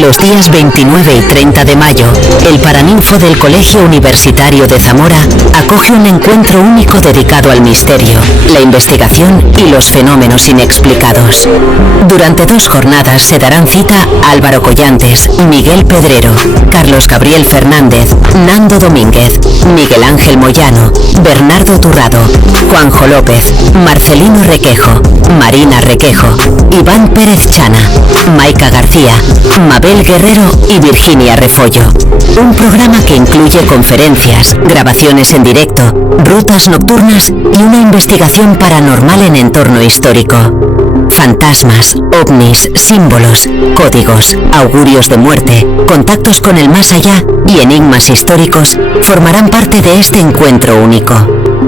Los días 29 y 30 de mayo, el Paraninfo del Colegio Universitario de Zamora acoge un encuentro único dedicado al misterio, la investigación y los fenómenos inexplicados. Durante 2 jornadas se darán cita Álvaro Collantes, Miguel Pedrero, Carlos Gabriel Fernández, Nando Domínguez, Miguel Ángel Moyano, Bernardo Turrado, Juanjo López, Marcelino Requejo, Marina Requejo, Iván Pérez Chana, Maica García, Mabel Guerrero y Virginia Refollo. Un programa que incluye conferencias, grabaciones en directo, rutas nocturnas y una investigación paranormal en entorno histórico. Fantasmas, ovnis, símbolos, códigos, augurios de muerte, contactos con el más allá y enigmas históricos formarán parte de este encuentro único.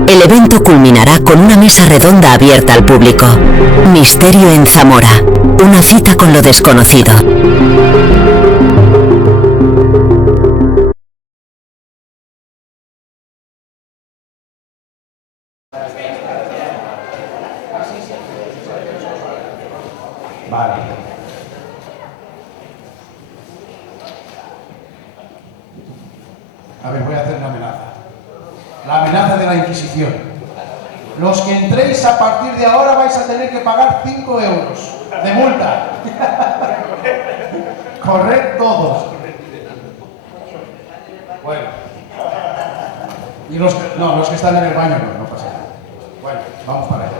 El evento culminará con una mesa redonda abierta al público. Misterio en Zamora. Una cita con lo desconocido. Vale. A ver, voy a hacer una amenaza. La amenaza de la Inquisición. Los que entréis a partir de ahora vais a tener que pagar 5 euros de multa. Corred todos. Bueno. Y los que están en el baño no pasa nada. Bueno, vamos para allá.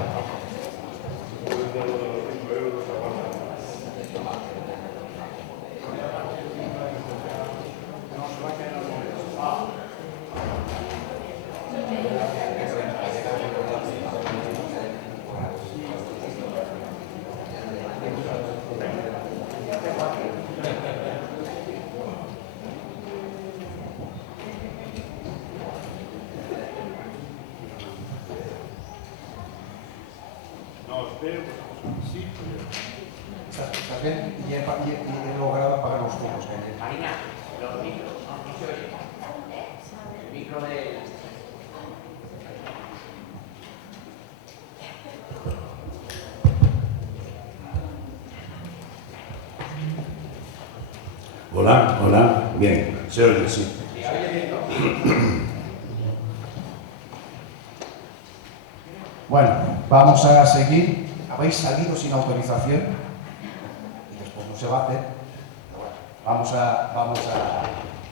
¿Estás bien? Y he logrado apagar los focos. Marina, los micros, no se oye. El micro de... Hola, hola. Bien, se oye, sí. Bueno, vamos a seguir. Habéis salido sin autorización y después no se va a hacer. Pero bueno, vamos a...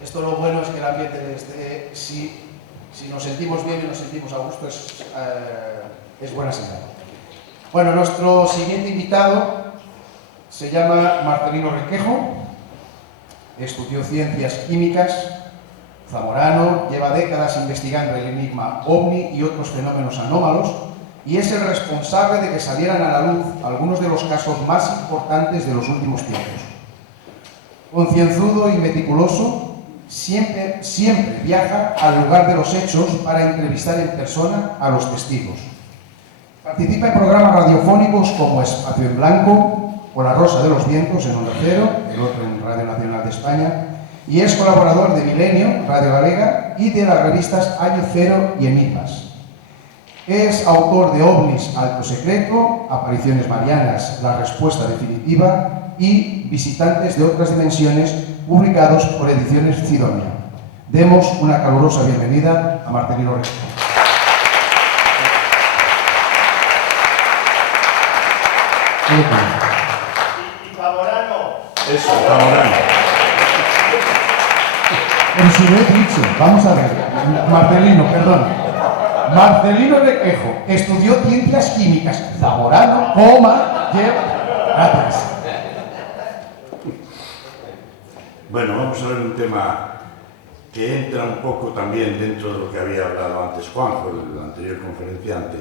Esto lo bueno es que el ambiente si nos sentimos bien y nos sentimos a gusto es buena señal. Bueno, nuestro siguiente invitado se llama Marcelino Requejo, estudió ciencias químicas, zamorano, lleva décadas investigando el enigma OVNI y otros fenómenos anómalos, y es el responsable de que salieran a la luz algunos de los casos más importantes de los últimos tiempos. Concienzudo y meticuloso, siempre viaja al lugar de los hechos para entrevistar en persona a los testigos. Participa en programas radiofónicos como Espacio en Blanco o La Rosa de los Vientos en Onda Cero, el otro en Radio Nacional de España, y es colaborador de Milenio, Radio Galega, y de las revistas Año Cero y Enigmas. Es autor de OVNIs Alto Secreto, Apariciones Marianas, La Respuesta Definitiva y Visitantes de Otras Dimensiones, publicados por Ediciones Cidonia. Demos una calurosa bienvenida a Marcelino Requejo. Y zamorano. Eso, zamorano. Pero si lo he dicho, vamos a ver. Marcelino, perdón. Marcelino Requejo estudió ciencias químicas, zamorano, Gracias. Bueno, vamos a ver un tema que entra un poco también dentro de lo que había hablado antes Juanjo, el anterior conferenciante.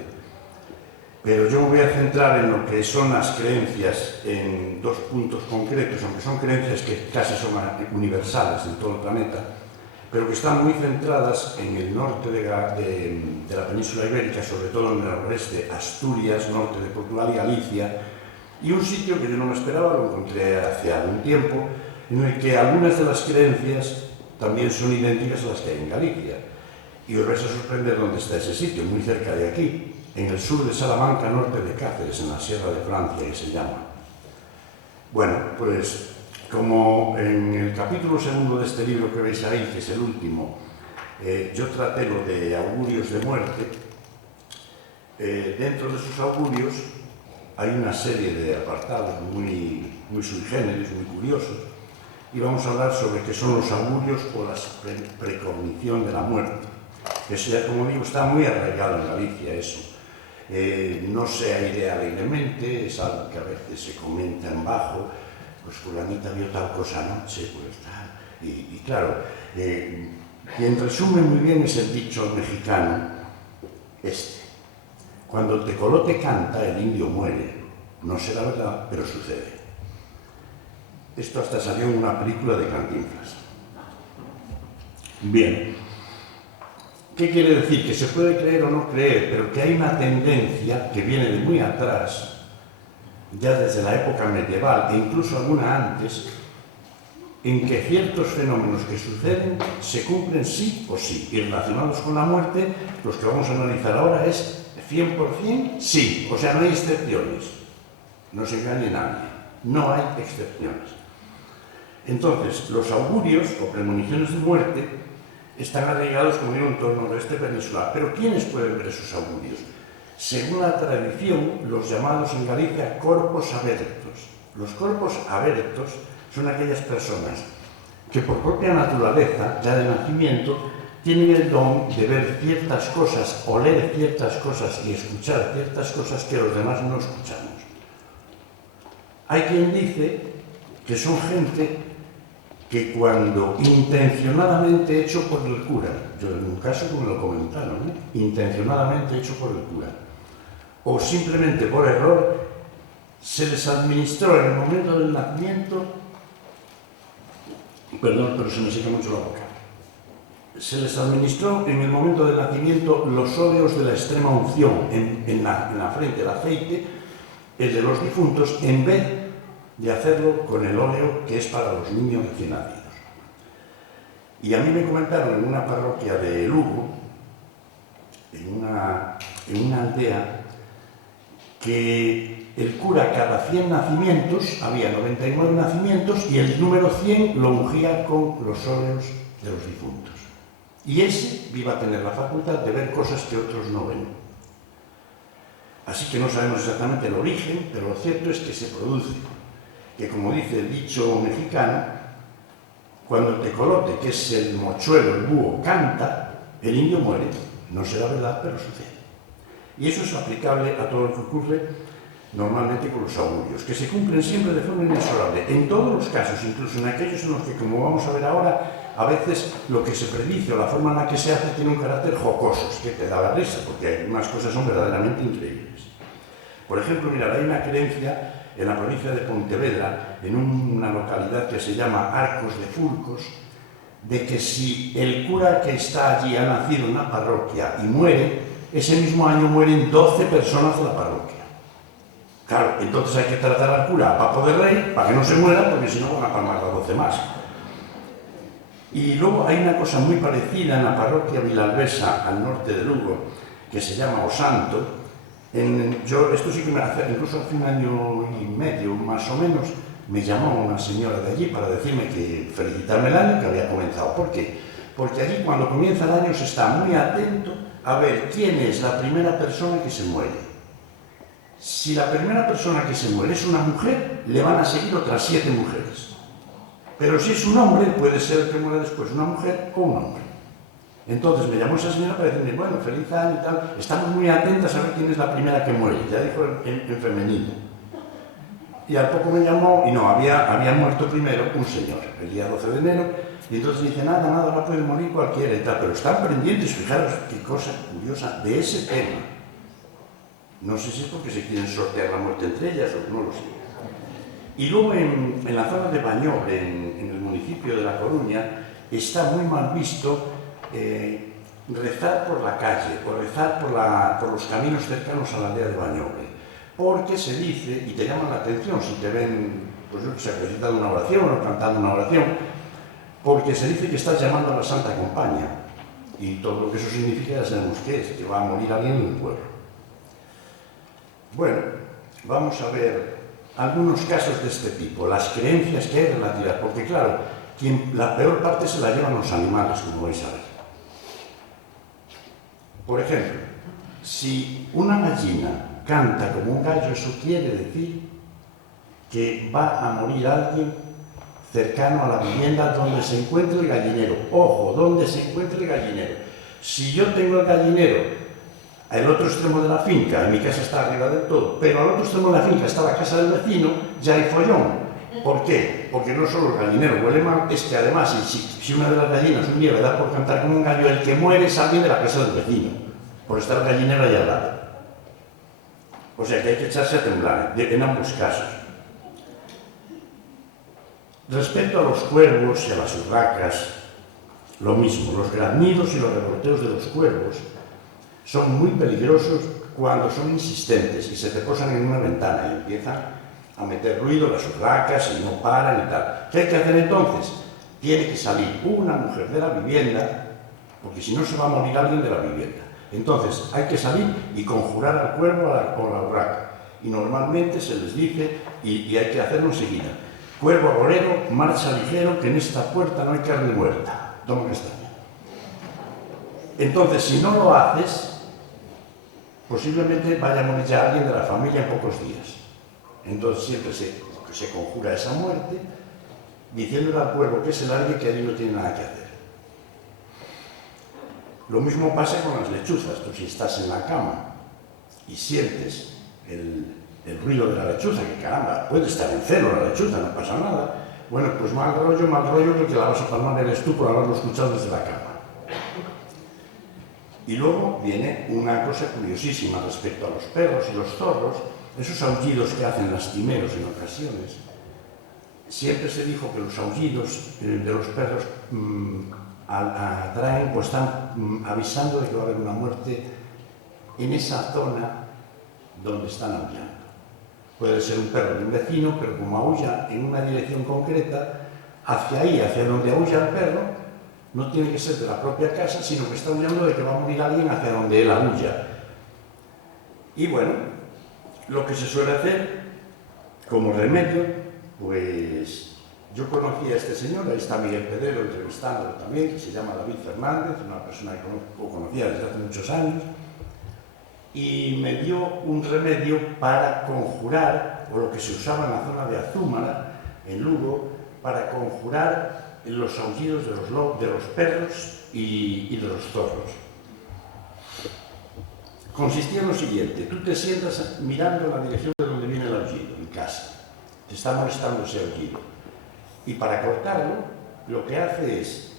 Pero yo me voy a centrar en lo que son las creencias en 2 puntos concretos, aunque son creencias que casi son universales en todo el planeta, pero que están muy centradas en el norte de la península ibérica, sobre todo en el noroeste, Asturias, norte de Portugal y Galicia, y un sitio que yo no me esperaba, lo encontré hace algún tiempo, en el que algunas de las creencias también son idénticas a las que hay en Galicia. Y os vais a sorprender dónde está ese sitio, muy cerca de aquí, en el sur de Salamanca, norte de Cáceres, en la Sierra de Francia, que se llama. Bueno, pues como en el capítulo segundo de este libro que veis ahí, que es el último, yo traté lo de augurios de muerte, dentro de esos augurios hay una serie de apartados muy sui generis, muy curiosos, y vamos a hablar sobre qué son los augurios o la precognición de la muerte. Eso ya, como digo, está muy arraigado en Galicia, eso. No se airea alegremente, es algo que a veces se comenta en bajo, pues fulanita vio tal cosa anoche, pues tal. Y claro, quien resume muy bien es el dicho mexicano este. Cuando el tecolote canta, el indio muere. No será verdad, pero sucede. Esto hasta salió en una película de Cantinflas. Bien. ¿Qué quiere decir? Que se puede creer o no creer, pero que hay una tendencia que viene de muy atrás, ya desde la época medieval e incluso alguna antes, en que ciertos fenómenos que suceden se cumplen sí o sí. Y relacionados con la muerte, los que vamos a analizar ahora es 100% sí, o sea, no hay excepciones. No se engañe nadie, no hay excepciones. Entonces, los augurios o premoniciones de muerte están arraigados, como digo, en torno a este peninsular. Pero ¿quiénes pueden ver esos augurios? Según la tradición, los llamados en Galicia corpos abertos. Los corpos abertos son aquellas personas que por propia naturaleza, ya de nacimiento, tienen el don de ver ciertas cosas, oler ciertas cosas y escuchar ciertas cosas que los demás no escuchamos. Hay quien dice que son gente que cuando intencionadamente hecho por el cura, yo en un caso que me lo comentaron, intencionadamente hecho por el cura, o simplemente por error, se les administró en el momento del nacimiento, perdón, pero se me seca mucho la boca, se les administró en el momento del nacimiento los óleos de la extrema unción en la frente, el aceite, el de los difuntos, en vez de hacerlo con el óleo que es para los niños recién nacidos. Y a mí me comentaron en una parroquia de Lugo, en una aldea, que el cura cada 100 nacimientos, había 99 nacimientos, y el número 100 lo ungía con los óleos de los difuntos. Y ese iba a tener la facultad de ver cosas que otros no ven. Así que no sabemos exactamente el origen, pero lo cierto es que se produce. Que como dice el dicho mexicano, cuando el tecolote, que es el mochuelo, el búho, canta, el indio muere. No será verdad, pero sucede. Y eso es aplicable a todo lo que ocurre normalmente con los augurios, que se cumplen siempre de forma inexorable. En todos los casos, incluso en aquellos en los que, como vamos a ver ahora, a veces lo que se predice o la forma en la que se hace tiene un carácter jocoso, que te da la risa, porque algunas cosas son verdaderamente increíbles. Por ejemplo, mirad, hay una creencia en la provincia de Pontevedra, en una localidad que se llama Arcos de Furcos, de que si el cura que está allí ha nacido en la parroquia y muere, ese mismo año mueren 12 personas de la parroquia. Claro, entonces hay que tratar al cura para poder reír, para que no se muera, porque si no van a palmar a 12 más. Y luego hay una cosa muy parecida en la parroquia vilalbesa, al norte de Lugo, que se llama O Santo. Esto sí que me hace, incluso hace un año y medio, más o menos, me llamó una señora de allí para decirme que felicitarme el año que había comenzado. ¿Por qué? Porque allí cuando comienza el año se está muy atento a ver quién es la primera persona que se muere. Si la primera persona que se muere es una mujer, le van a seguir otras 7 mujeres. Pero si es un hombre, puede ser que muera después una mujer o un hombre. Entonces me llamó esa señora para decirme, bueno, feliz año y tal, estamos muy atentas a ver quién es la primera que muere. Ya dijo en femenino. Y al poco me llamó, y no, había muerto primero un señor, el día 12 de enero, y entonces dice, nada, ahora puede morir cualquiera y tal, pero están pendientes, fijaros qué cosa curiosa de ese tema. No sé si es porque se quieren sortear la muerte entre ellas o no lo sé. Y luego en la zona de Bañobre, en el municipio de La Coruña, está muy mal visto rezar por la calle o rezar por los caminos cercanos a la aldea de Bañobre, porque se dice, y te llaman la atención si te ven, pues yo que sé, recitando una oración o cantando una oración, porque se dice que estás llamando a la Santa Compañía, y todo lo que eso significa ya sabemos qué es, que va a morir alguien en el pueblo. Bueno, vamos a ver algunos casos de este tipo, las creencias que hay relativas, porque claro, la peor parte se la llevan los animales, como vais a ver. Por ejemplo, si una gallina canta como un gallo, eso quiere decir que va a morir alguien cercano a la vivienda donde se encuentre el gallinero. Ojo, donde se encuentre el gallinero. Si yo tengo el gallinero al otro extremo de la finca, en mi casa está arriba del todo, pero al otro extremo de la finca está la casa del vecino, ya hay follón. ¿Por qué? Porque no solo el gallinero huele mal, es que además, si una de las gallinas un día le da por cantar como un gallo, el que muere es alguien de la casa del vecino, por estar el gallinero ahí al lado. O sea que hay que echarse a temblar, en ambos casos. Respecto a los cuervos y a las urracas, lo mismo, los graznidos y los revolteos de los cuervos son muy peligrosos cuando son insistentes y se te posan en una ventana y empiezan a meter ruido las urracas y no paran y tal. ¿Qué hay que hacer entonces? Tiene que salir una mujer de la vivienda, porque si no se va a morir alguien de la vivienda. Entonces hay que salir y conjurar al cuervo o la urraca. Y normalmente se les dice, y hay que hacerlo enseguida: cuervo agorero, marcha ligero, que en esta puerta no hay carne muerta. Toma castaña. Entonces, si no lo haces, posiblemente vaya a morir ya alguien de la familia en pocos días. Entonces siempre se conjura esa muerte, diciéndole al cuervo que se largue, que allí no tiene nada que hacer. Lo mismo pasa con las lechuzas. Tú, si estás en la cama y sientes el ruido de la lechuza, que caramba, puede estar en celo la lechuza, no pasa nada. Bueno, pues mal rollo, que el que la vas a palmar eres tú por haberlo escuchado desde la cama. Y luego viene una cosa curiosísima respecto a los perros y los zorros, esos aullidos que hacen lastimeros en ocasiones. Siempre se dijo que los aullidos de los perros atraen, pues están avisando de que va a haber una muerte en esa zona donde están aullando. Puede ser un perro de un vecino, pero como aulla en una dirección concreta, hacia ahí, hacia donde aulla el perro, no tiene que ser de la propia casa, sino que está aullando de que va a morir alguien hacia donde él aulla. Y bueno, lo que se suele hacer como remedio, pues yo conocí a este señor, ahí está Miguel Pedrero entrevistándolo también, que se llama David Fernández, una persona que conocía desde hace muchos años, y me dio un remedio para conjurar, o lo que se usaba en la zona de Azúmara, en Lugo, para conjurar los aullidos de los perros y de los zorros. Consistía en lo siguiente: tú te sientas mirando en la dirección de donde viene el aullido, en casa. Te está molestando ese aullido. Y para cortarlo, lo que hace es,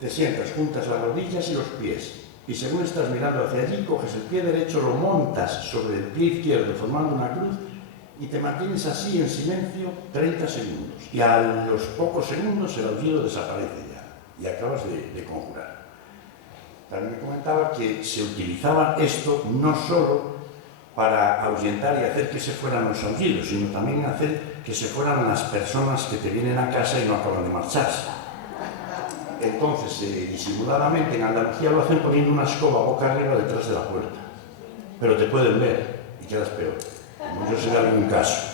te sientas, juntas las rodillas y los pies, y según estás mirando hacia allí, coges el pie derecho, lo montas sobre el pie izquierdo formando una cruz y te mantienes así en silencio 30 segundos. Y a los pocos segundos el aullido desaparece ya y acabas de conjurar. También me comentaba que se utilizaba esto no solo para ahuyentar y hacer que se fueran los aullidos, sino también hacer que se fueran las personas que te vienen a casa y no acaban de marcharse. Entonces, disimuladamente en Andalucía lo hacen poniendo una escoba boca arriba detrás de la puerta. Pero te pueden ver y quedas peor, como yo sé de algún caso.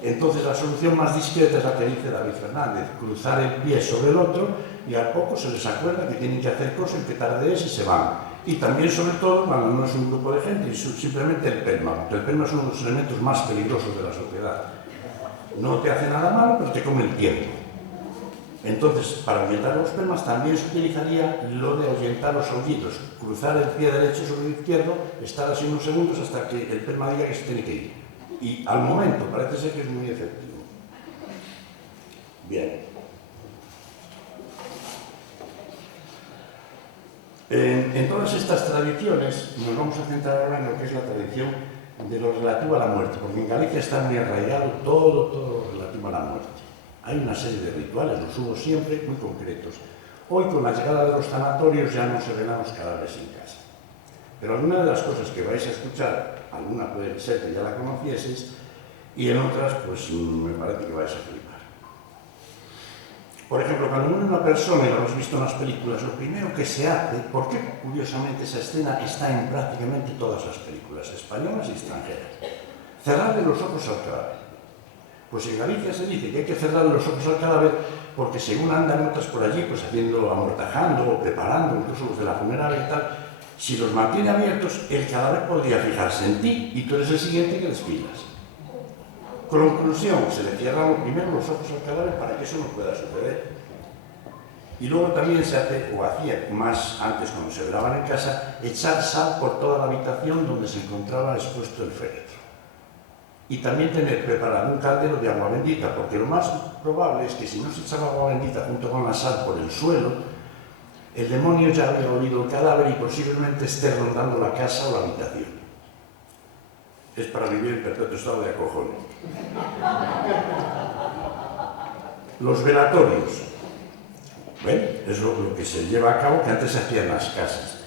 Entonces la solución más discreta es la que dice David Fernández: cruzar el pie sobre el otro, y al poco se les acuerda que tienen que hacer cosas, que tarde es y se van. Y también, sobre todo, cuando no es un grupo de gente, simplemente el pelma, porque el pelma es uno de los elementos más peligrosos de la sociedad. No te hace nada malo, pero te come el tiempo. Entonces, para ahuyentar los pelmas también se utilizaría lo de ahuyentar los aullidos: cruzar el pie derecho sobre el izquierdo, estar así unos segundos hasta que el pelma diga que se tiene que ir. Y al momento parece ser que es muy efectivo. Bien. En todas estas tradiciones nos vamos a centrar ahora en lo que es la tradición de lo relativo a la muerte, porque en Galicia está muy arraigado todo lo relativo a la muerte. Hay una serie de rituales, los hubo siempre, muy concretos. Hoy, con la llegada de los sanatorios, ya no se velan los cadáveres en casa. Pero alguna de las cosas que vais a escuchar, alguna puede ser que ya la conocieseis, y en otras, pues me parece que vais a flipar. Por ejemplo, cuando muere una persona, y lo hemos visto en las películas, lo primero que se hace, porque curiosamente esa escena está en prácticamente todas las películas, españolas y extranjeras. cerrarle los ojos al cadáver. Pues en Galicia se dice que hay que cerrarle los ojos al cadáver porque según andan otras por allí, pues haciendo, amortajando o preparando, incluso los de la funeraria y tal, si los mantiene abiertos, el cadáver podría fijarse en ti y tú eres el siguiente que despidas. Conclusión, se le cierran primero los ojos al cadáver para que eso no pueda suceder. Y luego también se hace, o hacía más antes cuando se velaban en casa, echar sal por toda la habitación donde se encontraba expuesto el féretro. Y también tener preparado un caldero de agua bendita, porque lo más probable es que si no se echaba agua bendita junto con la sal por el suelo, el demonio ya había olido el cadáver y posiblemente esté rondando la casa o la habitación. Es para vivir en perpetuo estado de acojón. Los velatorios. ¿Ven? Es lo que se lleva a cabo, que antes se hacía en las casas.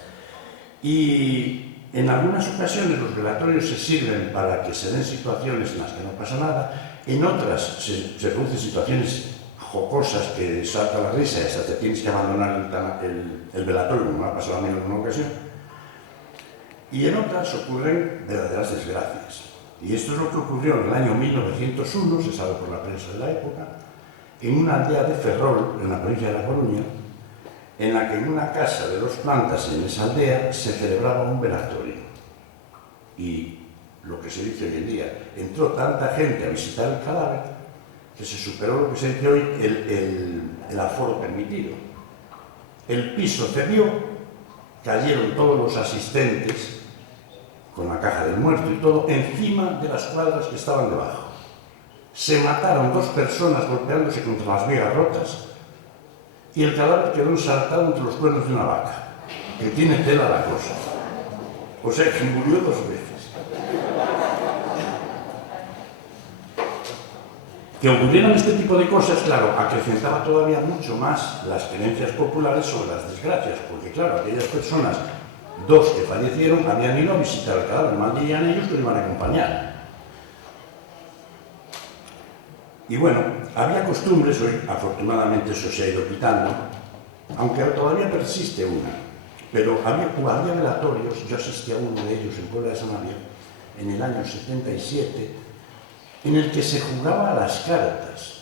Y en algunas ocasiones los velatorios se sirven para que se den situaciones en las que no pasa nada, en otras se producen situaciones jocosas que salta la risa y hasta te tienes que abandonar el velatorio, como me ha pasado a mí en alguna ocasión. Y en otras ocurren verdaderas desgracias. Y esto es lo que ocurrió en el año 1901, se sabe por la prensa de la época, en una aldea de Ferrol, en la provincia de La Coruña, en la que en una casa de 2 plantas en esa aldea se celebraba un velatorio. Y lo que se dice hoy en día, entró tanta gente a visitar el cadáver que se superó lo que se dice hoy el aforo permitido. El piso cedió, cayeron todos los asistentes con la caja del muerto y todo encima de las cuadras que estaban debajo. Se mataron 2 personas golpeándose contra las vigas rotas y el cadáver quedó ensartado entre los cuernos de una vaca, que tiene tela la cosa. O sea que murió 2 veces. Que ocurrieran este tipo de cosas, claro, acrecentaba todavía mucho más las creencias populares sobre las desgracias, porque claro, aquellas personas, 2 que fallecieron, habían ido a visitar el cadáver, mal dirían ellos que lo iban a acompañar. Y bueno, había costumbres, hoy afortunadamente eso se ha ido quitando, aunque todavía persiste una, pero había velatorios, yo asistí a uno de ellos en Puebla de Samaria, en el año 77, en el que se jugaba a las cartas.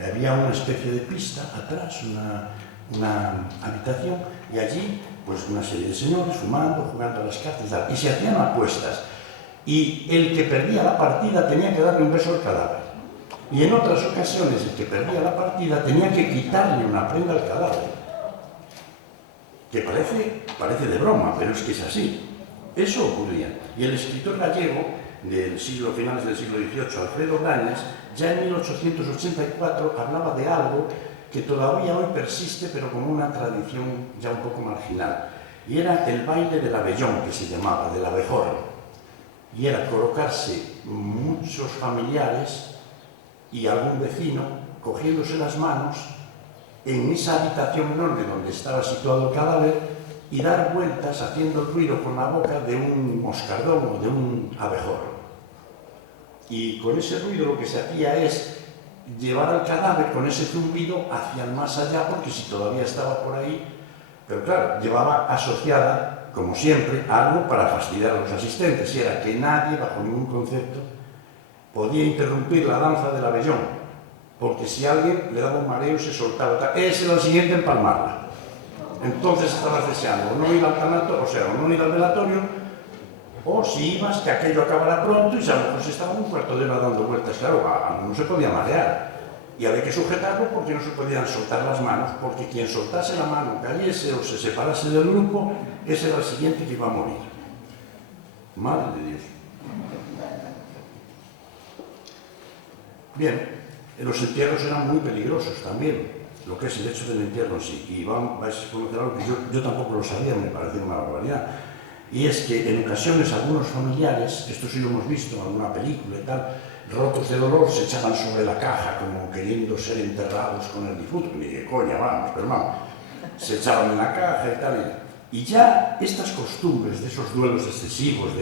Había una especie de pista atrás, una habitación, y allí pues una serie de señores fumando, jugando a las cartas y se hacían apuestas. Y el que perdía la partida tenía que darle un beso al cadáver. Y en otras ocasiones el que perdía la partida tenía que quitarle una prenda al cadáver. Que parece de broma, pero es que es así. Eso ocurría. Y el escritor gallego del finales del siglo XVIII, Alfredo Brañas, ya en 1884 hablaba de algo que todavía hoy persiste, pero como una tradición ya un poco marginal. Y era el baile del abellón, que se llamaba, del abejorro. Y era colocarse muchos familiares y algún vecino cogiéndose las manos en esa habitación enorme donde estaba situado el cadáver y dar vueltas haciendo el ruido con la boca de un moscardón o de un abejorro. Y con ese ruido lo que se hacía es llevar al cadáver con ese zumbido hacia el más allá, porque si todavía estaba por ahí, pero claro, llevaba asociada, como siempre, algo para fastidiar a los asistentes, y era que nadie, bajo ningún concepto, podía interrumpir la danza del abellón, porque si alguien le daba un mareo se soltaba, ese era el siguiente en palmarla. Entonces estabas deseando no ir al tanato, o sea, no ir al velatorio, o si ibas, que aquello acabara pronto y a lo mejor se estaba un cuarto de hora dando vueltas. Claro, no se podía marear. Y había que sujetarlo porque no se podían soltar las manos, porque quien soltase la mano, cayese o se separase del grupo, ese era el siguiente que iba a morir. Madre de Dios. Bien, los entierros eran muy peligrosos también, lo que es el hecho del entierro en sí. Y vais a conocer algo que yo tampoco lo sabía, me parecía una barbaridad. Y es que en ocasiones algunos familiares, esto sí lo hemos visto en alguna película y tal, rotos de dolor, se echaban sobre la caja como queriendo ser enterrados con el difunto. Y dije, coña, vamos, pero vamos. Se echaban en la caja y tal. Y ya estas costumbres de esos duelos excesivos,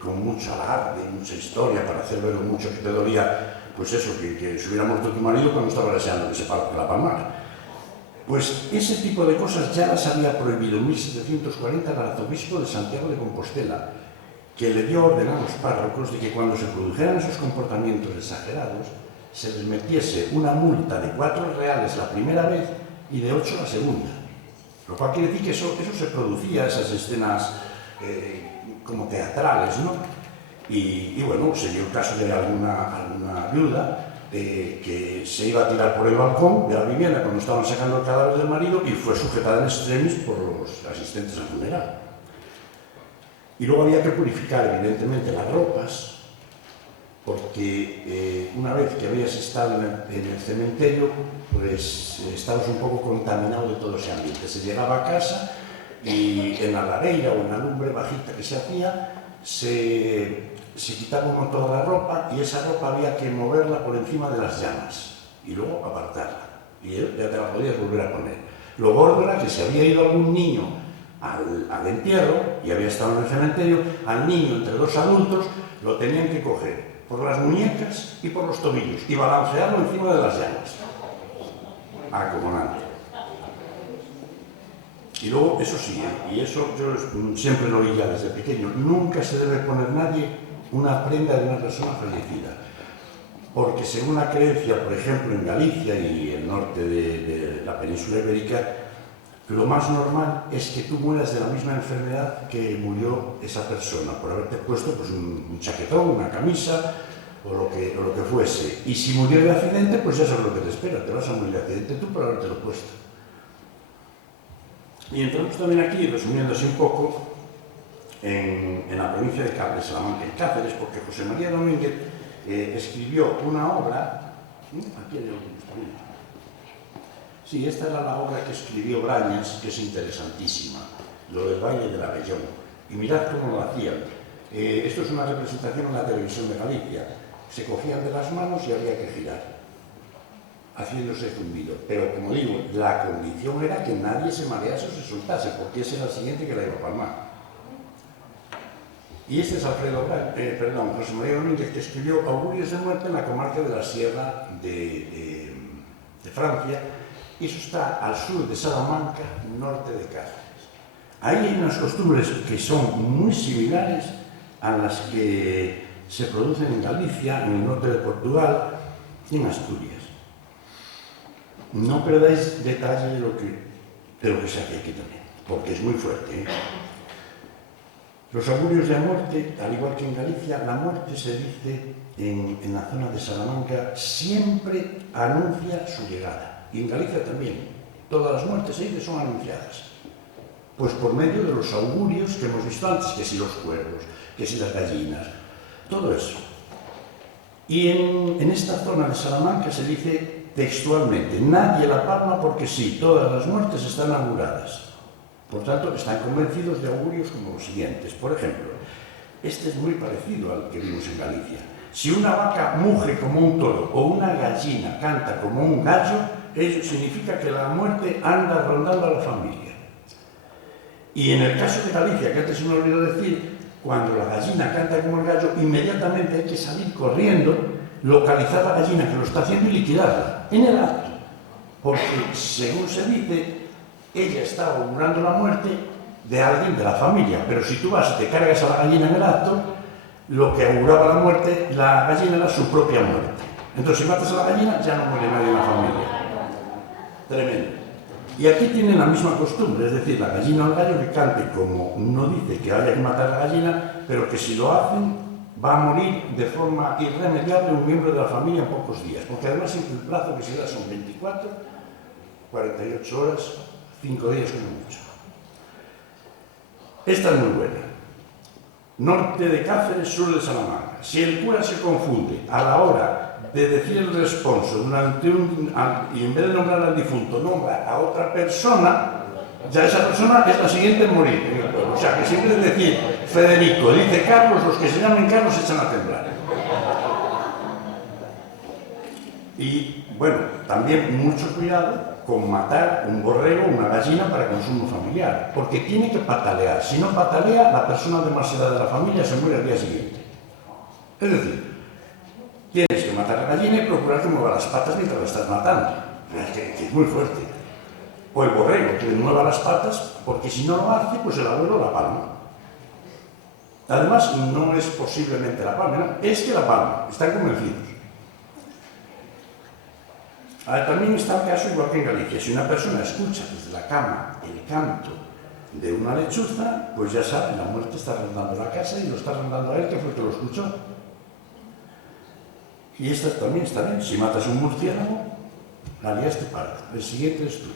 con mucho alarde, mucha historia para hacer ver lo mucho que te dolía, pues eso, que se hubiera muerto tu marido cuando estaba deseando que se parte la palmara. Pues ese tipo de cosas ya las había prohibido en 1740 el arzobispo de Santiago de Compostela. que le dio orden a los párrocos de que cuando se produjeran esos comportamientos exagerados, se les metiese una multa de 4 reales la primera vez y de 8 la segunda. Lo cual quiere decir que eso se producía, esas escenas como teatrales, ¿no? Y bueno, se dio el caso de alguna viuda que se iba a tirar por el balcón de la vivienda cuando estaban sacando el cadáver del marido y fue sujetada en extremis por los asistentes al funeral. Y luego había que purificar, evidentemente, las ropas, porque una vez que habías estado en el cementerio, pues estabas un poco contaminado de todo ese ambiente. Se llegaba a casa y en la lareira o en la lumbre bajita que se hacía, se quitaba un montón de la ropa y esa ropa había que moverla por encima de las llamas y luego apartarla. Y ya te la podías volver a poner. Lo gordo era que si había ido algún niño al entierro y había estado en el cementerio, al niño entre 2 adultos lo tenían que coger por las muñecas y por los tobillos y balancearlo encima de las llamas. Acojonante. Y luego, eso sí, y eso yo siempre lo oí ya desde pequeño, nunca se debe poner nadie una prenda de una persona fallecida. Porque según la creencia, por ejemplo, en Galicia y el norte de la península ibérica, lo más normal es que tú mueras de la misma enfermedad que murió esa persona, por haberte puesto pues, un chaquetón, una camisa o lo que fuese. Y si murió de accidente, pues ya sabes lo que te espera, te vas a morir de accidente tú por haberte lo puesto. Y entramos también aquí, resumiendo así un poco, en la provincia de Salamanca, en Cáceres, porque José María Domínguez escribió una obra, aquí hay algunos también. Sí, esta era la obra que escribió Brañas, que es interesantísima, lo del baile del Abellón. Y mirad cómo lo hacían. Esto es una representación en la televisión de Galicia. Se cogían de las manos y había que girar, haciéndose zumbido. Pero, como digo, la condición era que nadie se marease o se soltase, porque ese era el siguiente que la iba a palmar. Y este es José María Domínguez, que escribió Augurios de muerte en la comarca de la Sierra de Francia, y eso está al sur de Salamanca, norte de Cáceres. Ahí hay unas costumbres que son muy similares a las que se producen en Galicia, en el norte de Portugal y en Asturias. No perdáis detalle de lo que se hace aquí también, porque es muy fuerte, ¿eh? Los augurios de muerte, al igual que en Galicia, la muerte se dice en la zona de Salamanca, siempre anuncia su llegada. Y en Galicia también. Todas las muertes se dice son anunciadas. Pues por medio de los augurios que hemos visto antes, que si los cuervos, que si las gallinas, todo eso. Y en esta zona de Salamanca se dice textualmente, nadie la palma porque sí, todas las muertes están auguradas. Por tanto, están convencidos de augurios como los siguientes. Por ejemplo, este es muy parecido al que vimos en Galicia. Si una vaca muge como un toro o una gallina canta como un gallo, eso significa que la muerte anda rondando a la familia. Y en el caso de Galicia, que antes se me olvidó decir, cuando la gallina canta como el gallo, inmediatamente hay que salir corriendo, localizar a la gallina que lo está haciendo y liquidarla en el acto. Porque, según se dice, ella está augurando la muerte de alguien de la familia, pero si tú vas y te cargas a la gallina en el acto, lo que auguraba la muerte, la gallina era su propia muerte. Entonces, si matas a la gallina, ya no muere nadie en la familia. Tremendo. Y aquí tienen la misma costumbre, es decir, la gallina o el gallo que cante como no dice que haya que matar a la gallina, pero que si lo hacen, va a morir de forma irremediable un miembro de la familia en pocos días, porque además el plazo que se da son 24, 48 horas, 5 días como mucho. Esta es muy buena. Norte de Cáceres, sur de Salamanca. Si el cura se confunde a la hora de decir el responso y en vez de nombrar al difunto nombra a otra persona, ya esa persona es la siguiente en morir en el pueblo. O sea, que siempre es decir Federico, dice Carlos, los que se llamen Carlos se echan a temblar. Y bueno, también mucho cuidado con matar un borrego o una gallina para consumo familiar, porque tiene que patalear. Si no patalea, la persona de más edad de la familia se muere al día siguiente. Es decir, tienes que matar a la gallina y procurar que mueva las patas mientras la estás matando. Que es muy fuerte. O el borrego, que le mueva las patas, porque si no lo hace, pues el abuelo la palma. Además, no es posiblemente La Palma, no, es que La Palma, están convencidos. También está el caso igual que en Galicia. Si una persona escucha desde la cama el canto de una lechuza, pues ya sabe, la muerte está rondando la casa y lo está rondando a él, que fue el que lo escuchó. Y esta también está bien. Si matas un murciélago, la liaste parda. El siguiente es tú.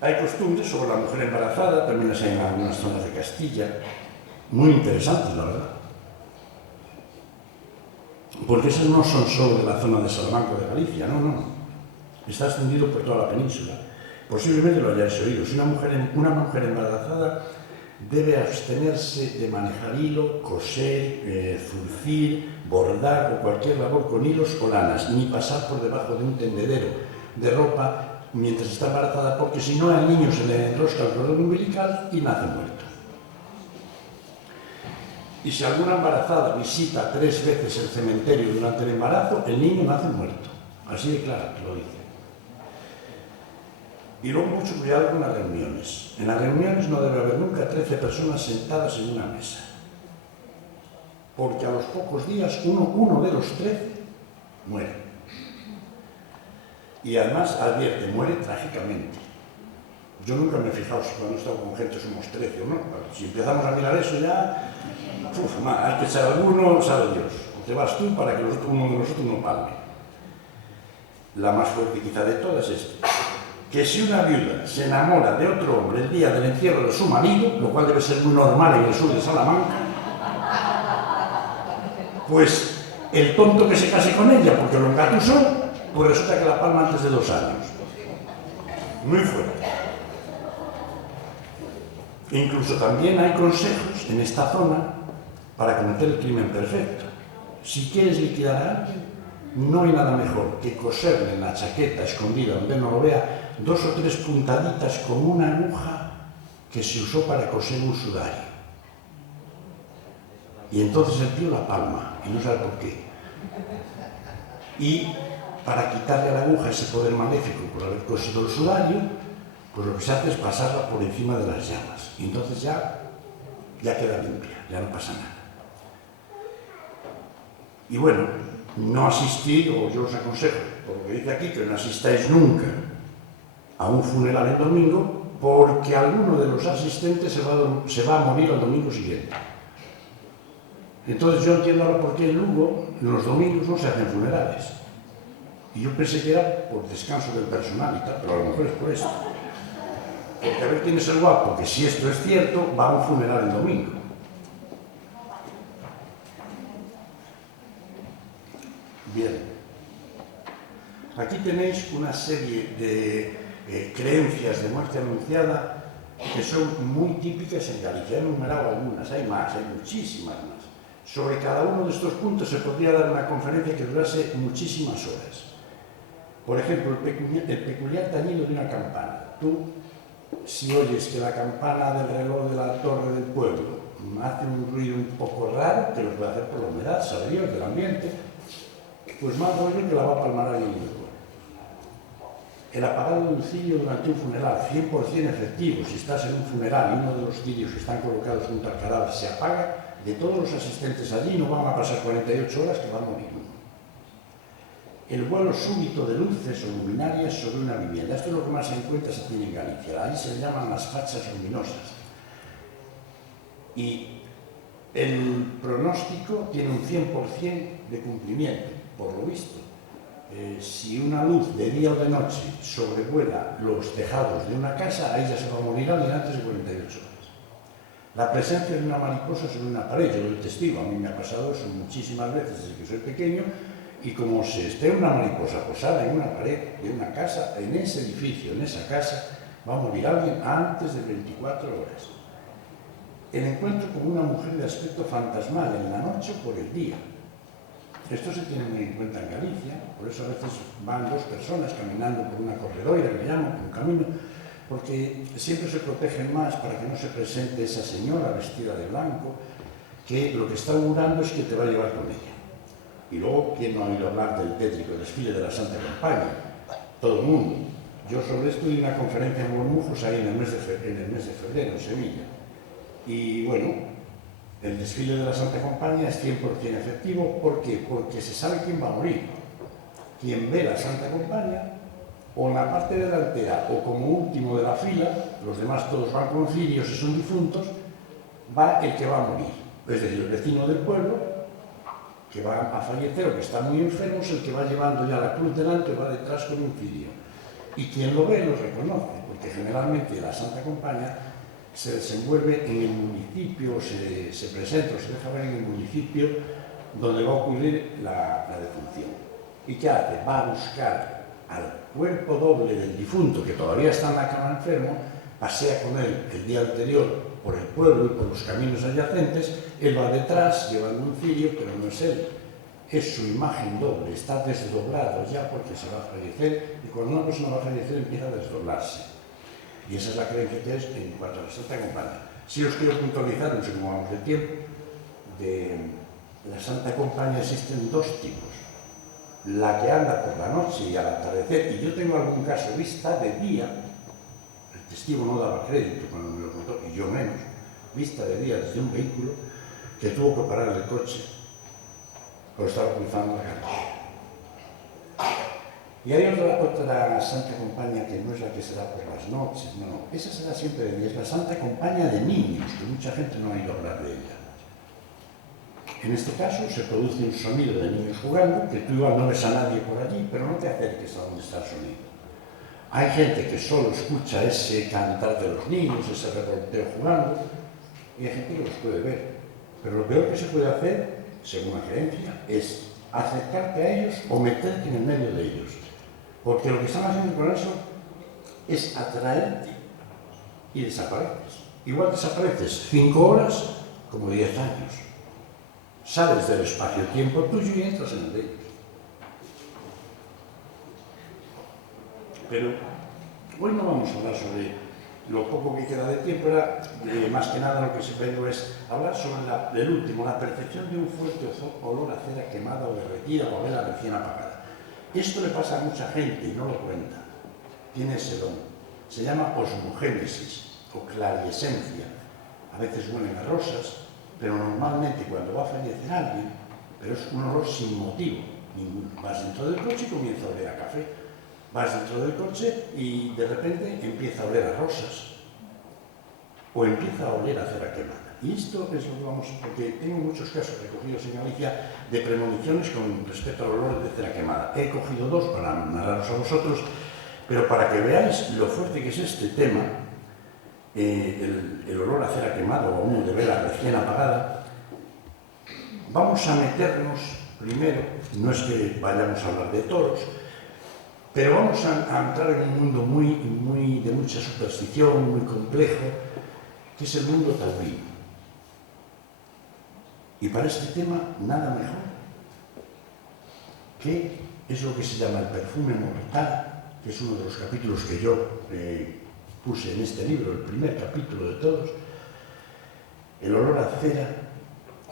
Hay costumbres sobre la mujer embarazada, también las hay en algunas zonas de Castilla, muy interesantes, la verdad. Porque esas no son solo de la zona de Salamanca o de Galicia, no. Está extendido por toda la península. Posiblemente lo hayáis oído. Si una mujer embarazada debe abstenerse de manejar hilo, coser, zurcir, bordar o cualquier labor con hilos o lanas, ni pasar por debajo de un tendedero de ropa mientras está embarazada, porque si no al niño se le enrosca el cordón umbilical y nace muerto. Y si alguna embarazada visita 3 veces el cementerio durante el embarazo, el niño nace muerto. Así de claro que lo dice. Y luego mucho cuidado con las reuniones. En las reuniones no debe haber nunca 13 personas sentadas en una mesa. Porque a los pocos días uno de los 13 muere. Y además advierte, muere trágicamente. Yo nunca me he fijado si cuando he estado con gente somos 13 o no. Si empezamos a mirar eso ya, hay que echar alguno, sabe Dios. O te vas tú para que uno de nosotros no palme. La más fuerte quizá de todas es que si una viuda se enamora de otro hombre el día del encierro de su marido, lo cual debe ser muy normal en el sur de Salamanca, pues el tonto que se case con ella porque lo engatusó, pues resulta que la palma antes de 2 años. Muy fuerte. Incluso también hay consejos en esta zona para cometer el crimen perfecto. Si quieres liquidar a alguien, no hay nada mejor que coserle en la chaqueta escondida donde no lo vea 2 o 3 puntaditas con una aguja que se usó para coser un sudario. Y entonces el tío la palma, y no sabe por qué. Y para quitarle a la aguja ese poder maléfico por haber cosido el sudario, pues lo que se hace es pasarla por encima de las llamas. Y entonces ya queda limpia, ya no pasa nada. Y bueno, no asistir, o yo os aconsejo, por lo que dice aquí, que no asistáis nunca a un funeral el domingo, porque alguno de los asistentes se va a morir el domingo siguiente. Entonces yo entiendo ahora por qué en Lugo los domingos no se hacen funerales. Y yo pensé que era por descanso del personal y tal, pero a lo mejor es por esto. Porque a ver quién es el guapo, que si esto es cierto, va a un funeral el domingo. Bien. Aquí tenéis una serie de creencias de muerte anunciada que son muy típicas en Galicia. He enumerado algunas, hay más, hay muchísimas más. Sobre cada uno de estos puntos se podría dar una conferencia que durase muchísimas horas. Por ejemplo, el peculiar tañido de una campana. Tú, si oyes que la campana del reloj de la torre del pueblo hace un ruido un poco raro, que lo puede hacer por la humedad, sabe Dios, del ambiente, pues más rollo que la va a palmar alguien en el pueblo. El apagado de un cirio durante un funeral, 100% efectivo. Si estás en un funeral y uno de los cirios que están colocados junto al cadáver se apaga, de todos los asistentes allí no van a pasar 48 horas que van a morir. El vuelo súbito de luces o luminarias sobre una vivienda. Esto es lo que más se encuentra se tiene en Galicia. Ahí se llaman las fachas luminosas. Y el pronóstico tiene un 100% de cumplimiento, por lo visto. Si una luz de día o de noche sobrevuela los tejados de una casa, ahí ya se va a morir alguien antes de 48 horas. La presencia de una mariposa sobre una pared, yo doy testigo, a mí me ha pasado eso muchísimas veces desde que soy pequeño, y como se esté una mariposa posada en una pared de una casa, en ese edificio, en esa casa, va a morir alguien antes de 24 horas. El encuentro con una mujer de aspecto fantasmal en la noche o por el día. Esto se tiene muy en cuenta en Galicia, por eso a veces van 2 personas caminando por una corredoira, que le llaman, por un camino, porque siempre se protegen más para que no se presente esa señora vestida de blanco, que lo que está augurando es que te va a llevar con ella. Y luego, ¿quién no ha oído hablar del tétrico desfile de la Santa Campaña? Todo el mundo. Yo sobre esto di una conferencia en Bormujos ahí en el mes de febrero, en Sevilla. Y bueno, el desfile de la Santa Compañía es 100% efectivo. ¿Por qué? Porque se sabe quién va a morir. Quien ve la Santa Compañía, o en la parte delantera, o como último de la fila, los demás todos van con cirios y son difuntos, va el que va a morir. Es decir, el vecino del pueblo, que va a fallecer o que está muy enfermo, es el que va llevando ya la cruz delante o va detrás con un cirio. Y quien lo ve lo reconoce, porque generalmente la Santa Compañía se desenvuelve en el municipio, se presenta o se deja ver en el municipio donde va a ocurrir la defunción. ¿Y qué hace? Va a buscar al cuerpo doble del difunto, que todavía está en la cama enfermo, pasea con él el día anterior por el pueblo y por los caminos adyacentes, él va detrás llevando un cirio, pero no es él, es su imagen doble, está desdoblado ya porque se va a fallecer, y cuando una persona va a fallecer empieza a desdoblarse. Y esa es la creencia que es en cuanto a la Santa Compañía. Si os quiero puntualizar, no sé cómo vamos de tiempo, de la Santa Compañía existen dos tipos. La que anda por la noche y al atardecer, y yo tengo algún caso vista de día, el testigo no daba crédito cuando me lo contó, y yo menos, vista de día desde un vehículo que tuvo que parar el coche porque estaba cruzando la calle. Y hay otra Santa Compañía que no es la que se da por las noches, no, esa se da siempre de día, es la Santa Compañía de niños, que mucha gente no ha ido a hablar de ella. En este caso se produce un sonido de niños jugando, que tú igual no ves a nadie por allí, pero no te acerques a donde está el sonido. Hay gente que solo escucha ese cantar de los niños, ese revolteo jugando, y hay gente que los puede ver. Pero lo peor que se puede hacer, según la creencia, es acercarte a ellos o meterte en el medio de ellos. Porque lo que están haciendo con eso es atraerte y desapareces. Igual desapareces 5 horas como 10 años. Sales del espacio-tiempo tuyo y entras en el de ellos. Pero hoy no vamos a hablar sobre lo poco que queda de tiempo, era más que nada lo que se pedido es hablar sobre el último, la percepción de un fuerte olor a cera quemada o derretida o a vela recién apagada. Esto le pasa a mucha gente y no lo cuenta. Tiene ese don. Se llama osmogénesis o clariesencia. A veces huelen a rosas, pero normalmente cuando va a fallecer alguien, pero es un olor sin motivo ninguno. Vas dentro del coche y comienza a oler a café. Vas dentro del coche y de repente empieza a oler a rosas. O empieza a oler a cera quemada. Y esto es lo que vamos, porque tengo muchos casos recogidos en Galicia de premoniciones con respecto al olor de cera quemada. He cogido 2 para narraros a vosotros, pero para que veáis lo fuerte que es este tema, el olor a cera quemada o a humo de vela recién apagada, vamos a meternos primero, no es que vayamos a hablar de toros, pero vamos a entrar en un mundo de mucha superstición, muy complejo, que es el mundo taurino. Y para este tema, nada mejor que es lo que se llama el perfume mortal, que es uno de los capítulos que yo puse en este libro, el primer capítulo de todos, el olor a cera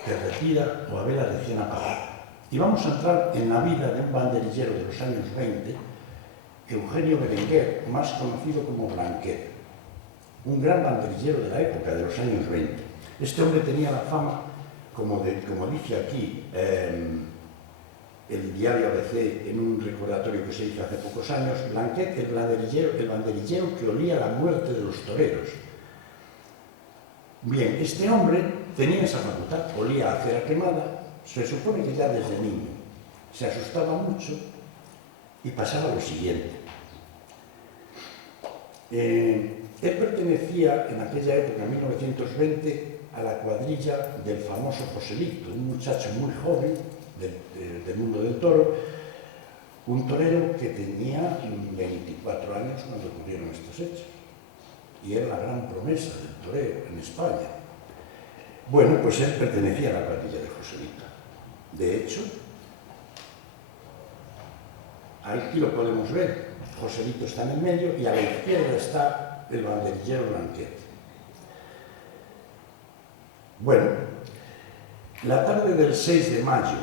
derretida o a vela recién apagada. Y vamos a entrar en la vida de un banderillero de los años 20, Eugenio Berenguer, más conocido como Blanquer, un gran banderillero de la época, de los años 20. Este hombre tenía la fama, como dice aquí el diario ABC en un recordatorio que se hizo hace pocos años, Blanquer, el banderillero que olía la muerte de los toreros. Bien, este hombre tenía esa facultad, olía a cera quemada, se supone que ya desde niño. Se asustaba mucho y pasaba lo siguiente. Él pertenecía en aquella época, en 1920, a la cuadrilla del famoso Joselito, un muchacho muy joven del mundo del toro, un torero que tenía 24 años cuando ocurrieron estos hechos. Y era la gran promesa del torero en España. Bueno, pues él pertenecía a la cuadrilla de Joselito. De hecho, aquí lo podemos ver. Joselito está en el medio y a la izquierda está el banderillero Blanquet. Bueno, la tarde del 6 de mayo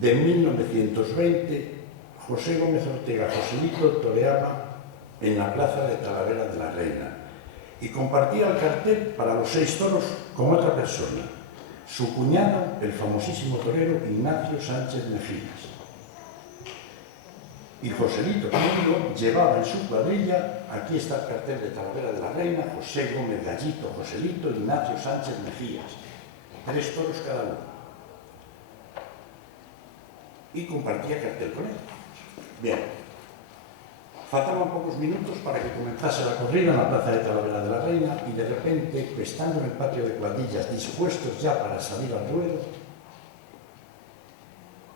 de 1920, José Gómez Ortega Joselito toreaba en la plaza de Talavera de la Reina. y compartía el cartel para los 6 toros con otra persona, su cuñado, el famosísimo torero Ignacio Sánchez Mejías. Y Joselito, como digo, llevaba en su cuadrilla, aquí está el cartel de Talavera de la Reina, José Gómez Gallito, Joselito, Ignacio Sánchez Mejías, 3 toros cada uno. Y compartía cartel con él. Bien, faltaban pocos minutos para que comenzase la corrida en la plaza de Talavera de la Reina y de repente, estando en el patio de cuadrillas dispuestos ya para salir al ruedo,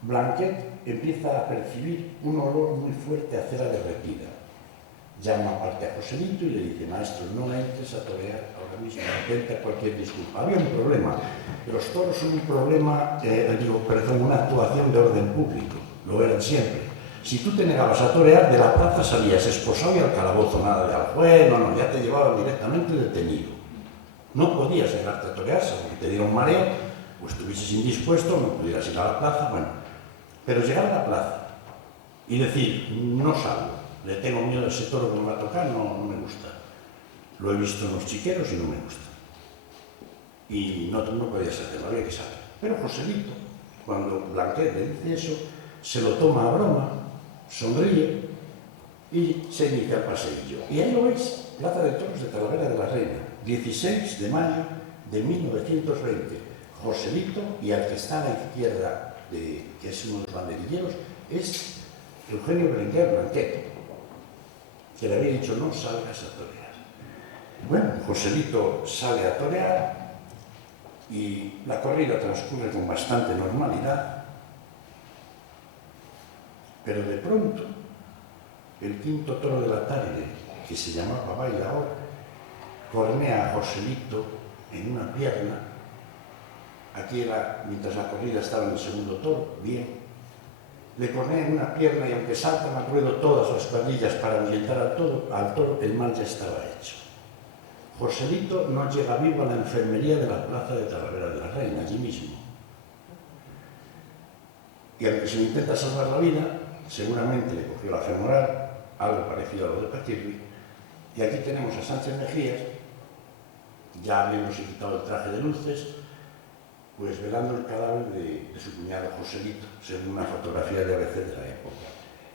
Blanquet empieza a percibir un olor muy fuerte a cera derretida. Llama aparte a Joselito y le dice: maestro, no entres a torear ahora mismo, intenta cualquier disculpa. Había un problema. Los toros son un problema, una actuación de orden público. Lo eran siempre. Si tú te negabas a torear, de la plaza salías esposado y al calabozo, nada de al juez, no, ya te llevaban directamente detenido. No podías negarte a torear, salvo que te diera un mareo, o estuvieses indispuesto, no pudieras ir a la plaza, bueno. Pero llegar a la plaza y decir: no salgo, le tengo miedo a ese toro que me va a tocar, no me gusta. Lo he visto en los chiqueros y no me gusta. Y no podías hacerlo, había que saber. Pero Joselito, cuando Blanquet le dice eso, se lo toma a broma, sonríe y se inicia el paseillo. Y ahí lo veis, Plaza de Toros de Talavera de la Reina, 16 de mayo de 1920. Joselito, y al que está a la izquierda, que es uno de los banderilleros, es Eugenio Berenguer Blanquet, que le había dicho: no salgas a torear. Bueno, Joselito sale a torear y la corrida transcurre con bastante normalidad, pero de pronto el quinto toro de la tarde, que se llamaba Bailaor, cornea a Joselito en una pierna. Aquí era, mientras la corrida estaba en el segundo toro, bien. Le cornea en una pierna y aunque saltan al ruedo todas las cuadrillas para ahuyentar al toro, el mal ya estaba hecho. Joselito no llega vivo a la enfermería de la plaza de Talavera de la Reina, allí mismo. Y aunque se le intenta salvar la vida, seguramente le cogió la femoral, algo parecido a lo de Patirri, y aquí tenemos a Sánchez Mejías, ya habiéndose quitado el traje de luces, pues velando el cadáver de su cuñado Joselito, según una fotografía de ABC de la época.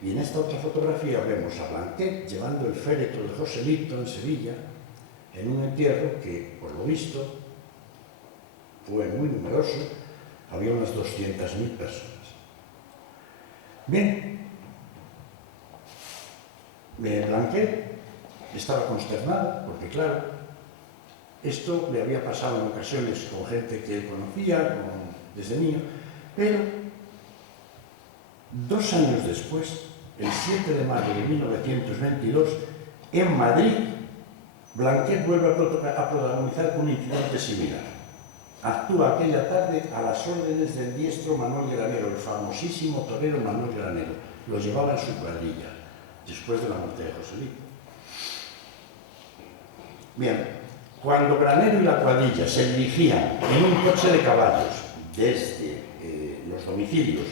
Y en esta otra fotografía vemos a Blanquet llevando el féretro de Joselito en Sevilla, en un entierro que, por lo visto, fue muy numeroso, había unas 200.000 personas. Bien, Blanquet estaba consternado, porque claro, esto le había pasado en ocasiones con gente que él conocía desde niño, pero 2 años después, el 7 de mayo de 1922, en Madrid, Blanquet vuelve a protagonizar un incidente similar. Actúa aquella tarde a las órdenes del diestro Manuel Granero, el famosísimo torero Manuel Granero. Lo llevaba en su cuadrilla, después de la muerte de Joselito. Bien. Cuando Granero y la cuadrilla se dirigían en un coche de caballos desde los domicilios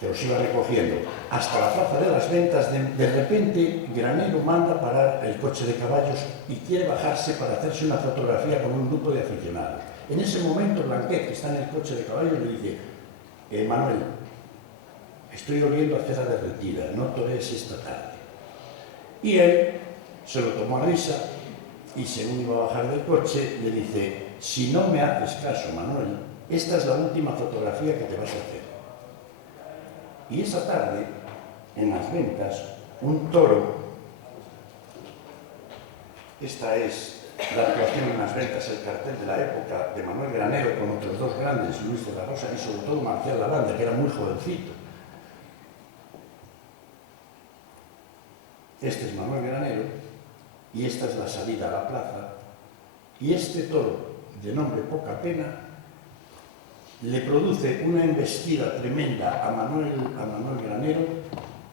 que los iba recogiendo hasta la plaza de las ventas, de repente Granero manda parar el coche de caballos y quiere bajarse para hacerse una fotografía con un grupo de aficionados. En ese momento Blanquet, que está en el coche de caballos, le dice: Manuel, estoy oliendo a cera derretida, no torees esta tarde. Y él se lo tomó a risa y según iba a bajar del coche le dice: si no me haces caso, Manuel, esta es la última fotografía que te vas a hacer. Y esa tarde, en las ventas, un toro, esta es la actuación en las ventas, el cartel de la época de Manuel Granero con otros 2 grandes, Luis de la Rosa y sobre todo Marcial Lavanda, que era muy jovencito. Este es Manuel Granero y esta es la salida a la plaza, y este toro, de nombre Poca Pena, le produce una embestida tremenda a Manuel Granero,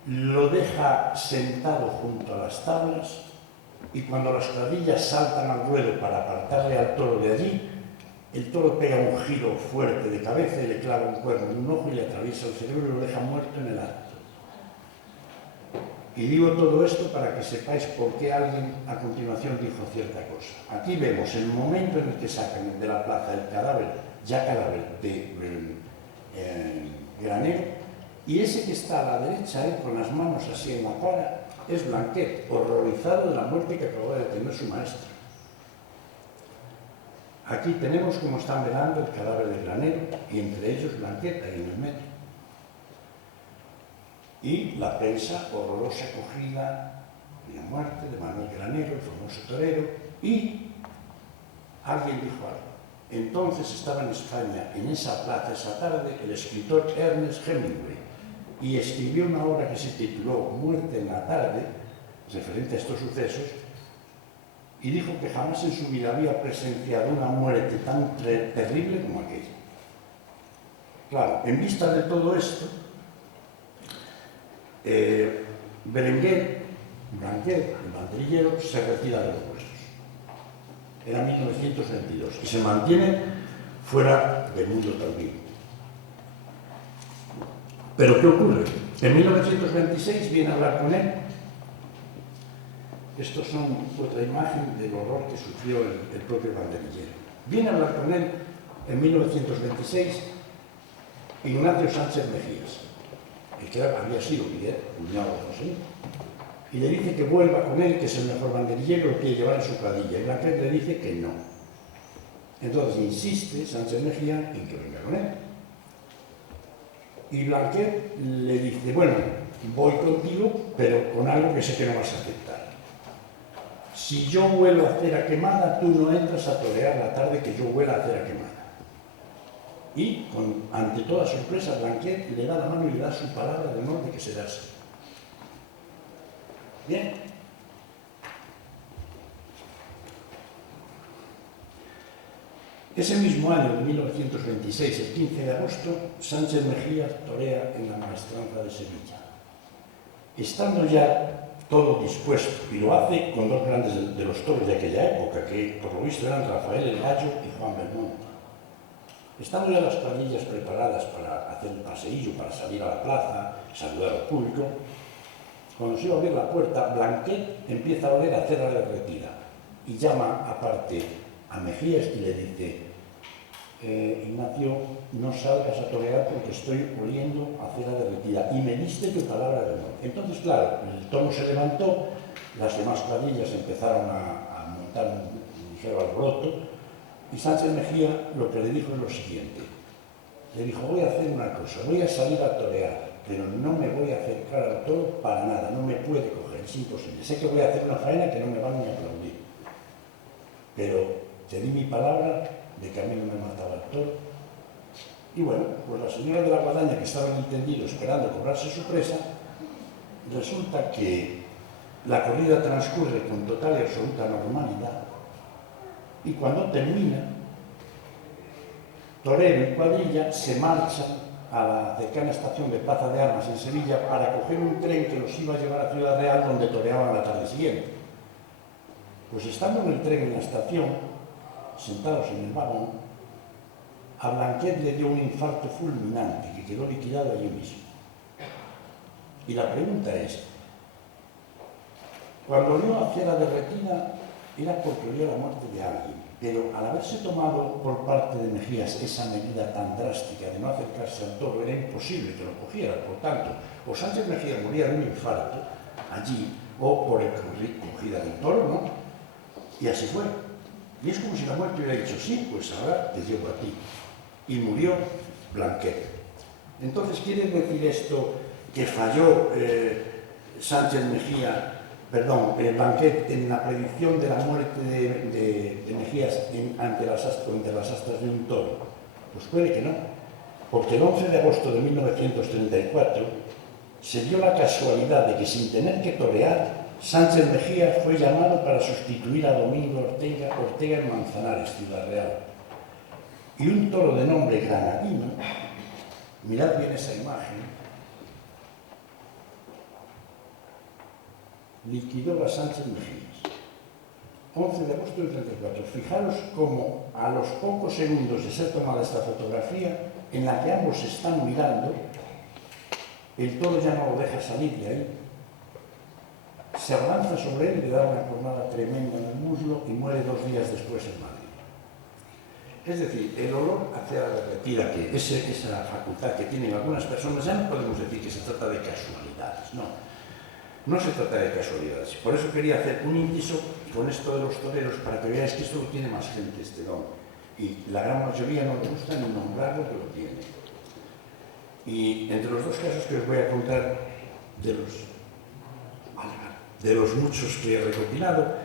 lo deja sentado junto a las tablas, y cuando las cuadrillas saltan al ruedo para apartarle al toro de allí, el toro pega un giro fuerte de cabeza y le clava un cuerno en un ojo y le atraviesa el cerebro y lo deja muerto en el acto. Y digo todo esto para que sepáis por qué alguien a continuación dijo cierta cosa. Aquí vemos el momento en el que sacan de la plaza el cadáver, ya cadáver de Granero, y ese que está a la derecha, con las manos así en la cara, es Blanquet, horrorizado de la muerte que acabó de tener su maestro. Aquí tenemos cómo están velando el cadáver de Granero, y entre ellos Blanquet, ahí en el medio. Y la prensa, horrorosa acogida de la muerte de Manuel Granero, el famoso torero, y alguien dijo algo. Entonces estaba en España, en esa plaza, esa tarde, el escritor Ernest Hemingway, y escribió una obra que se tituló Muerte en la tarde, referente a estos sucesos, y dijo que jamás en su vida había presenciado una muerte tan terrible como aquella. Claro, en vista de todo esto, Blanquet, el banderillero, se retira de los puestos. Era 1922 y se mantiene fuera del mundo también. Pero ¿qué ocurre? En 1926 viene a hablar con él. Estos son otra imagen del horror que sufrió el propio banderillero. Viene a hablar con él en 1926 Ignacio Sánchez Mejías, el que había sido cuñado de José, y le dice que vuelva con él, que es el mejor banderillero, lo quiere llevar en su cuadrilla, y Blanquet le dice que no. Entonces insiste Sánchez Mejía en que venga con él. Y Blanquet le dice, bueno, voy contigo, pero con algo que sé que no vas a aceptar. Si yo vuelvo a hacer a quemada, tú no entras a torear la tarde que yo vuelva a hacer a quemada. Y, ante toda sorpresa, Blanquet le da la mano y le da su palabra de honor de que será así. Bien. Ese mismo año de 1926, el 15 de agosto, Sánchez Mejía torea en la Maestranza de Sevilla. Estando ya todo dispuesto, y lo hace con dos grandes de los toros de aquella época, que por lo visto eran Rafael el Gallo y Juan Belmonte. Estando ya las cuadrillas preparadas para hacer el paseillo, para salir a la plaza, saludar al público, cuando se iba a abrir la puerta, Blanquet empieza a oler a cera derretida y llama aparte a Mejías y le dice, Ignacio, no salgas a torear porque estoy oliendo a cera derretida y me diste tu palabra de honor. Entonces, claro, el tono se levantó, las demás cuadrillas empezaron a montar un ligero alboroto y Sánchez Mejía lo que le dijo es lo siguiente. Le dijo, voy a hacer una cosa, voy a salir a torear, pero no me voy a acercar al toro para nada, no me puede coger, es imposible. Sé que voy a hacer una faena que no me van ni a aplaudir, pero te di mi palabra de que a mí no me mataba el toro. Y bueno, pues la señora de la guadaña, que estaba en el tendido esperando cobrarse su presa, resulta que la corrida transcurre con total y absoluta normalidad, y cuando termina, torero y cuadrilla se marchan a la cercana estación de Plaza de Armas en Sevilla para coger un tren que los iba a llevar a Ciudad Real, donde toreaban la tarde siguiente. Pues estando en el tren en la estación, sentados en el vagón, a Blanquet le dio un infarto fulminante que quedó liquidado allí mismo. Y la pregunta es, cuando olió a cera derretida, era porque olió la muerte de alguien, pero al haberse tomado por parte de Mejías esa medida tan drástica de no acercarse al toro, era imposible que lo cogiera. Por tanto, o Sánchez Mejía moría de un infarto allí, o por el cogida del toro, ¿no? Y así fue. Y es como si la muerte hubiera dicho, sí, pues ahora te llevo a ti. Y murió Blanquet. Entonces, ¿quiere decir esto que falló Sánchez Mejía, Blanquet en la predicción de la muerte de Mejías ante las astas de un toro? Pues puede que no, porque el 11 de agosto de 1934 se dio la casualidad de que sin tener que torear, Sánchez Mejía fue llamado para sustituir a Domingo Ortega en Manzanares, Ciudad Real. Y un toro de nombre Granadino, mirad bien esa imagen, liquidó a Sánchez Mejías. 11 de agosto del 34. Fijaros cómo a los pocos segundos de ser tomada esta fotografía, en la que ambos se están mirando, el toro ya no lo deja salir de ahí se abalanza sobre él, le da una cornada tremenda en el muslo y muere 2 días después en Madrid. Es decir, el olor a cera derretida, que esa facultad que tienen algunas personas, ya no podemos decir que se trata de casualidades, no. No se trata de casualidades. Por eso quería hacer un inciso con esto de los toreros, para que veáis que esto lo tiene más gente, este don. Y la gran mayoría no le gusta ni nombrarlo, que lo tiene. Y entre los 2 casos que os voy a contar, de los muchos que he recopilado,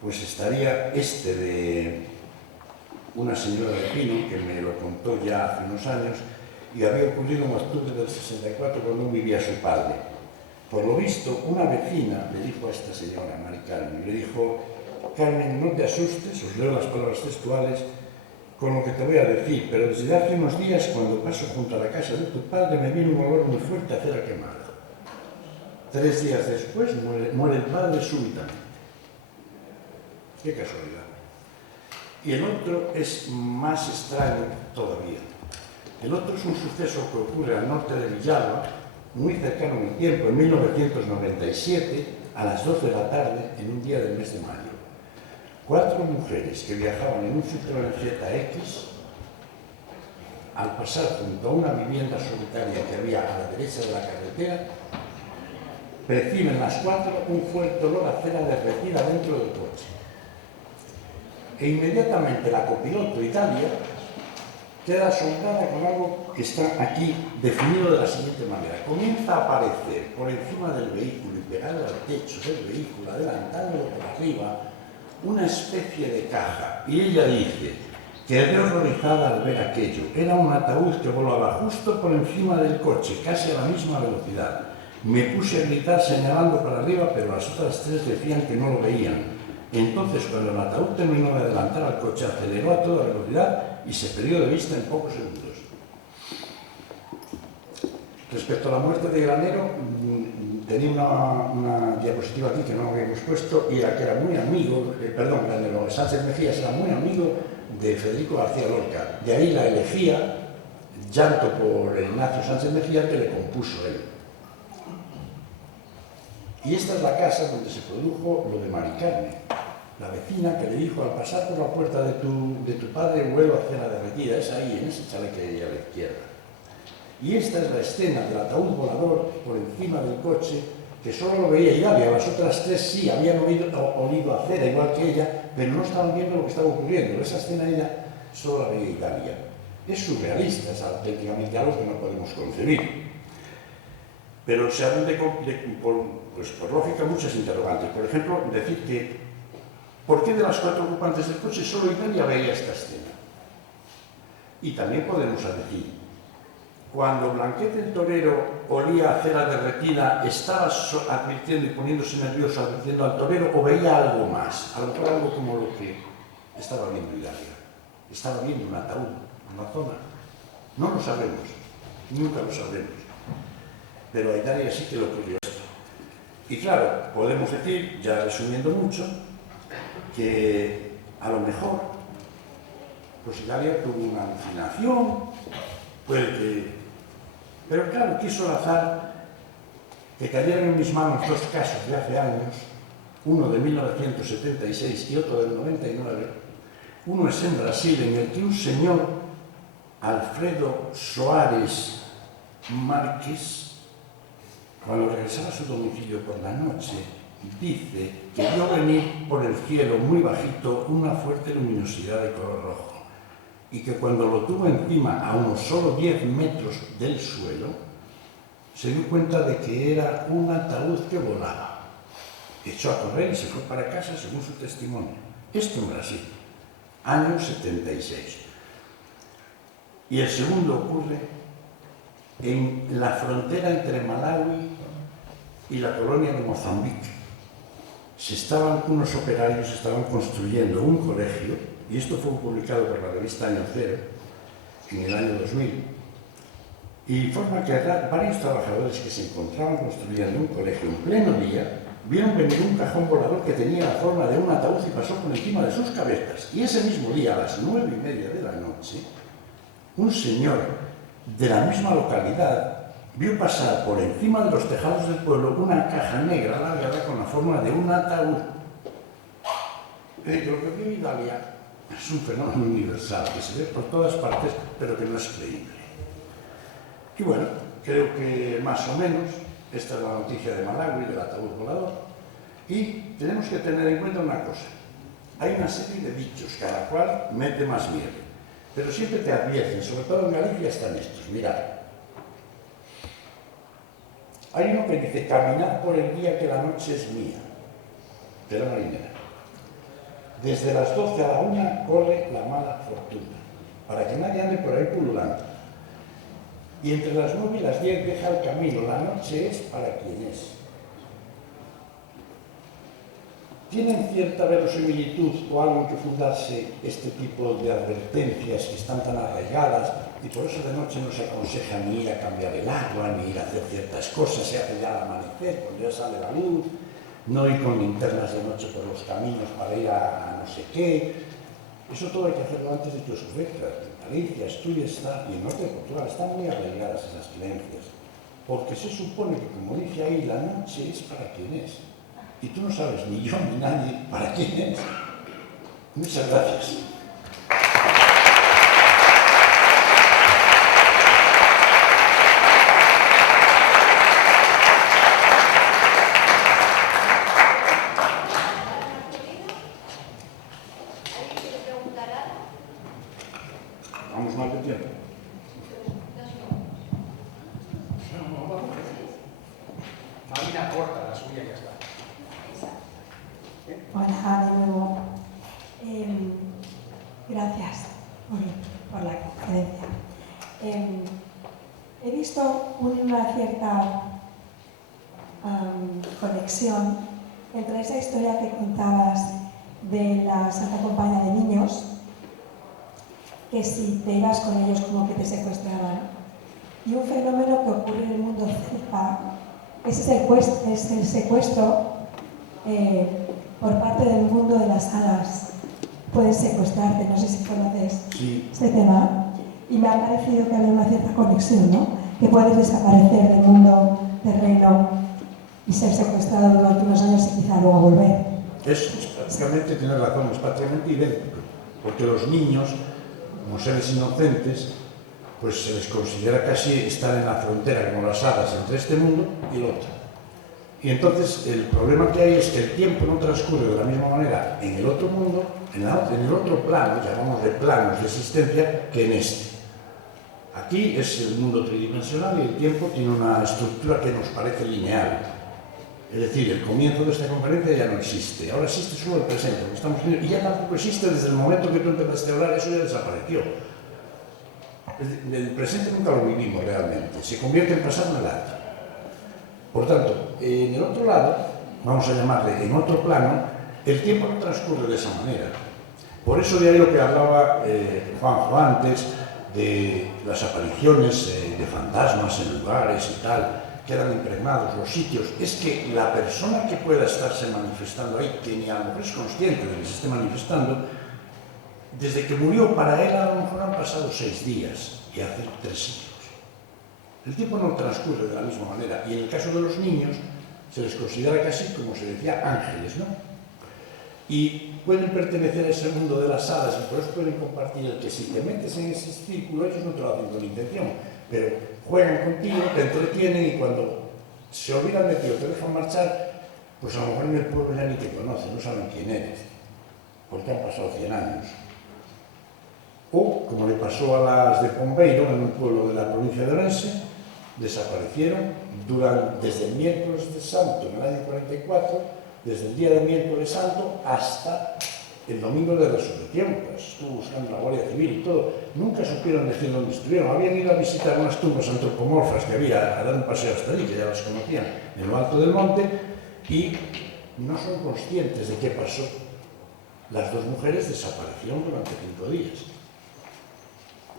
pues estaría este de una señora de Pino, que me lo contó ya hace unos años, y había ocurrido en octubre del 64, cuando vivía su padre. Por lo visto, una vecina le dijo a esta señora, Mari Carmen, le dijo: Carmen, no te asustes, os leo las palabras textuales, con lo que te voy a decir, pero desde hace unos días, cuando paso junto a la casa de tu padre, me viene un olor muy fuerte a cera quemada. 3 días después muere el padre súbitamente. Qué casualidad. Y el otro es más extraño todavía. El otro es un suceso que ocurre al norte de Villalba, muy cercano en el tiempo, en 1997, a las 2 de la tarde, en un día del mes de mayo. 4 mujeres que viajaban en un Citroën ZX, al pasar junto a una vivienda solitaria que había a la derecha de la carretera, perciben las 4 un fuerte olor a cera derretida dentro del coche. E inmediatamente la copiloto Italia queda asombrada con algo que está aquí definido de la siguiente manera. Comienza a aparecer por encima del vehículo y pegado al techo del vehículo, adelantándolo por arriba, una especie de caja. Y ella dice: quedé horrorizada al ver aquello. Era un ataúd que volaba justo por encima del coche, casi a la misma velocidad. Me puse a gritar señalando para arriba, pero las otras 3 decían que no lo veían. Entonces, cuando el ataúd terminó de adelantar al coche, aceleró a toda velocidad y se perdió de vista en pocos segundos. Respecto a la muerte de Granero, tenía una diapositiva aquí que no habíamos puesto, y era que era muy amigo, Granero, Sánchez Mejías era muy amigo de Federico García Lorca. De ahí la elegía, llanto por Ignacio Sánchez Mejías, que le compuso él. Y esta es la casa donde se produjo lo de Mari Carmen, la vecina que le dijo: al pasar por la puerta de tu padre huelo a cera derretida. Es ahí, en ese chalet que hay a la izquierda. Y esta es la escena del ataúd volador por encima del coche, que solo lo veía Idalia. Las otras 3 sí habían olido a cera igual que ella, pero no estaban viendo lo que estaba ocurriendo. Esa escena ella solo la veía Idalia. Es surrealista, es auténticamente algo que no podemos concebir. Pero se abren por lógica muchas interrogantes. Por ejemplo, decir que ¿por qué de las 4 ocupantes del coche solo Italia veía esta escena? Y también podemos decir, cuando Blanquete el torero olía a cera derretida, ¿estaba advirtiendo y poniéndose nervioso, advirtiendo al torero, o veía algo más? A lo mejor algo como lo que estaba viendo Idalia. Estaba viendo un ataúd en la zona. No lo sabemos, nunca lo sabremos. Pero a Idalia sí que le ocurrió esto. Y claro, podemos decir, ya resumiendo mucho, que a lo mejor pues Idalia tuvo una alucinación, pero claro, quiso el azar que cayeron en mis manos 2 casos de hace años, uno de 1976 y otro del 99. Uno es en Brasil, en el que un señor, Alfredo Soares Márquez, cuando regresaba a su domicilio por la noche, dice que vio venir por el cielo muy bajito una fuerte luminosidad de color rojo, y que cuando lo tuvo encima a unos solo 10 metros del suelo, se dio cuenta de que era un ataúd que volaba. Echó a correr y se fue para casa, según su testimonio. Esto en Brasil, año 76. Y el segundo ocurre en la frontera entre Malawi y la colonia de Mozambique. Unos operarios estaban construyendo un colegio, y esto fue publicado por la revista Año Cero en el año 2000, y forma que varios trabajadores que se encontraban construyendo un colegio en pleno día vieron venir un cajón volador que tenía la forma de un ataúd y pasó por encima de sus cabezas. Y ese mismo día, a las 9:30 de la noche, un señor de la misma localidad vio pasar por encima de los tejados del pueblo una caja negra alargada con la forma de un ataúd. Lo que vio Idalia es un fenómeno universal que se ve por todas partes, pero que no es creíble. Y bueno, creo que más o menos esta es la noticia de Malawi, del ataúd volador, y tenemos que tener en cuenta una cosa. Hay una serie de dichos, cada cual mete más miedo, pero siempre te advierten, sobre todo en Galicia están estos. Mirad, hay uno que dice: caminad por el día que la noche es mía, de la marinera. Desde las 12 a la 1 corre la mala fortuna, para que nadie ande por ahí pululando. Y entre las 9 y las 10 deja el camino, la noche es para quien es. ¿Tienen cierta verosimilitud o algo en que fundarse este tipo de advertencias que están tan arraigadas y por eso de noche no se aconseja ni ir a cambiar el agua, ni ir a hacer ciertas cosas, se hace ya al amanecer, cuando ya sale la luz, no ir con linternas de noche por los caminos para ir a no sé qué? Eso todo hay que hacerlo antes de que oscurezca. En Galicia, Asturias y el norte de Portugal están muy arraigadas esas creencias, porque se supone que, como dice ahí, la noche es para quien es. Y tú no sabes, ni yo ni nadie, para quién es. Muchas gracias. Vamos mal de tiempo. Marina corta, la suya ya está. Hola, de nuevo. Gracias por la conferencia. He visto una cierta conexión entre esa historia que contabas de la Santa Compañía de Niños, que si te ibas con ellos como que te secuestraban, y un fenómeno que ocurre en el mundo celta, es el secuestro por parte del mundo de las hadas. Puedes secuestrarte, no sé si conoces este tema, y me ha parecido que había una cierta conexión, ¿no? Que puedes desaparecer del mundo terreno y ser secuestrado durante unos años y quizá luego volver. Es prácticamente, tienes razón, es prácticamente idéntico, porque los niños, como seres inocentes, pues se les considera casi estar en la frontera, como las hadas, entre este mundo y el otro. Y entonces el problema que hay es que el tiempo no transcurre de la misma manera en el otro mundo, en el otro plano, llamamos de planos de existencia, que en este. Aquí es el mundo tridimensional y el tiempo tiene una estructura que nos parece lineal. Es decir, el comienzo de esta conferencia ya no existe, ahora existe solo el presente, lo que estamos viendo, y ya tampoco existe desde el momento que tú empezaste a hablar, eso ya desapareció. El presente nunca lo vivimos realmente, se convierte en pasado en el acto. Por tanto, en el otro lado, vamos a llamarle en otro plano, el tiempo no transcurre de esa manera. Por eso de ahí lo que hablaba Juanjo antes, de las apariciones de fantasmas en lugares y tal, quedan impregnados los sitios, es que la persona que pueda estarse manifestando ahí, que ni a lo mejor es consciente de que se esté manifestando, desde que murió para él a lo mejor han pasado 6 días y hace 3 siglos. El tiempo no transcurre de la misma manera y en el caso de los niños se les considera casi, como se decía, ángeles, ¿no? Y pueden pertenecer a ese mundo de las hadas y por eso pueden compartir el que si te metes en ese círculo ellos no te lo hacen con intención, pero juegan contigo, te entretienen y cuando se olvidan de ti o te dejan marchar, pues a lo mejor en el pueblo ya ni te conocen, no saben quién eres, porque han pasado 100 años. O, como le pasó a las de Pombeiro, en un pueblo de la provincia de Orense, desaparecieron desde el miércoles de Santo, en el año 44, desde el día del miércoles santo hasta el domingo de Resurrección. Pues estuvo buscando la Guardia Civil y todo. Nunca supieron decir dónde estuvieron. Habían ido a visitar unas tumbas antropomorfas que había, a dar un paseo hasta allí, que ya las conocían, en lo alto del monte, y no son conscientes de qué pasó. Las 2 mujeres desaparecieron durante 5 días.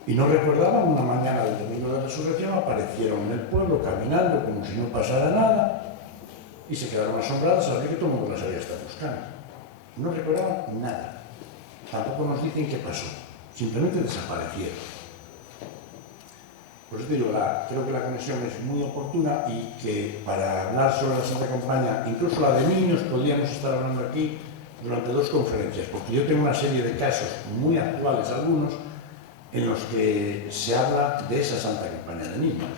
Y no recordaban, una mañana del domingo de Resurrección, aparecieron en el pueblo caminando como si no pasara nada, y se quedaron asombrados al ver que todo el mundo las había estado buscando. No recordaban nada. Tampoco nos dicen qué pasó. Simplemente desaparecieron. Por eso te digo, creo que la conexión es muy oportuna y que para hablar sobre la Santa Compaña, incluso la de niños, podríamos estar hablando aquí durante 2 conferencias, porque yo tengo una serie de casos muy actuales, algunos, en los que se habla de esa Santa Compaña de niños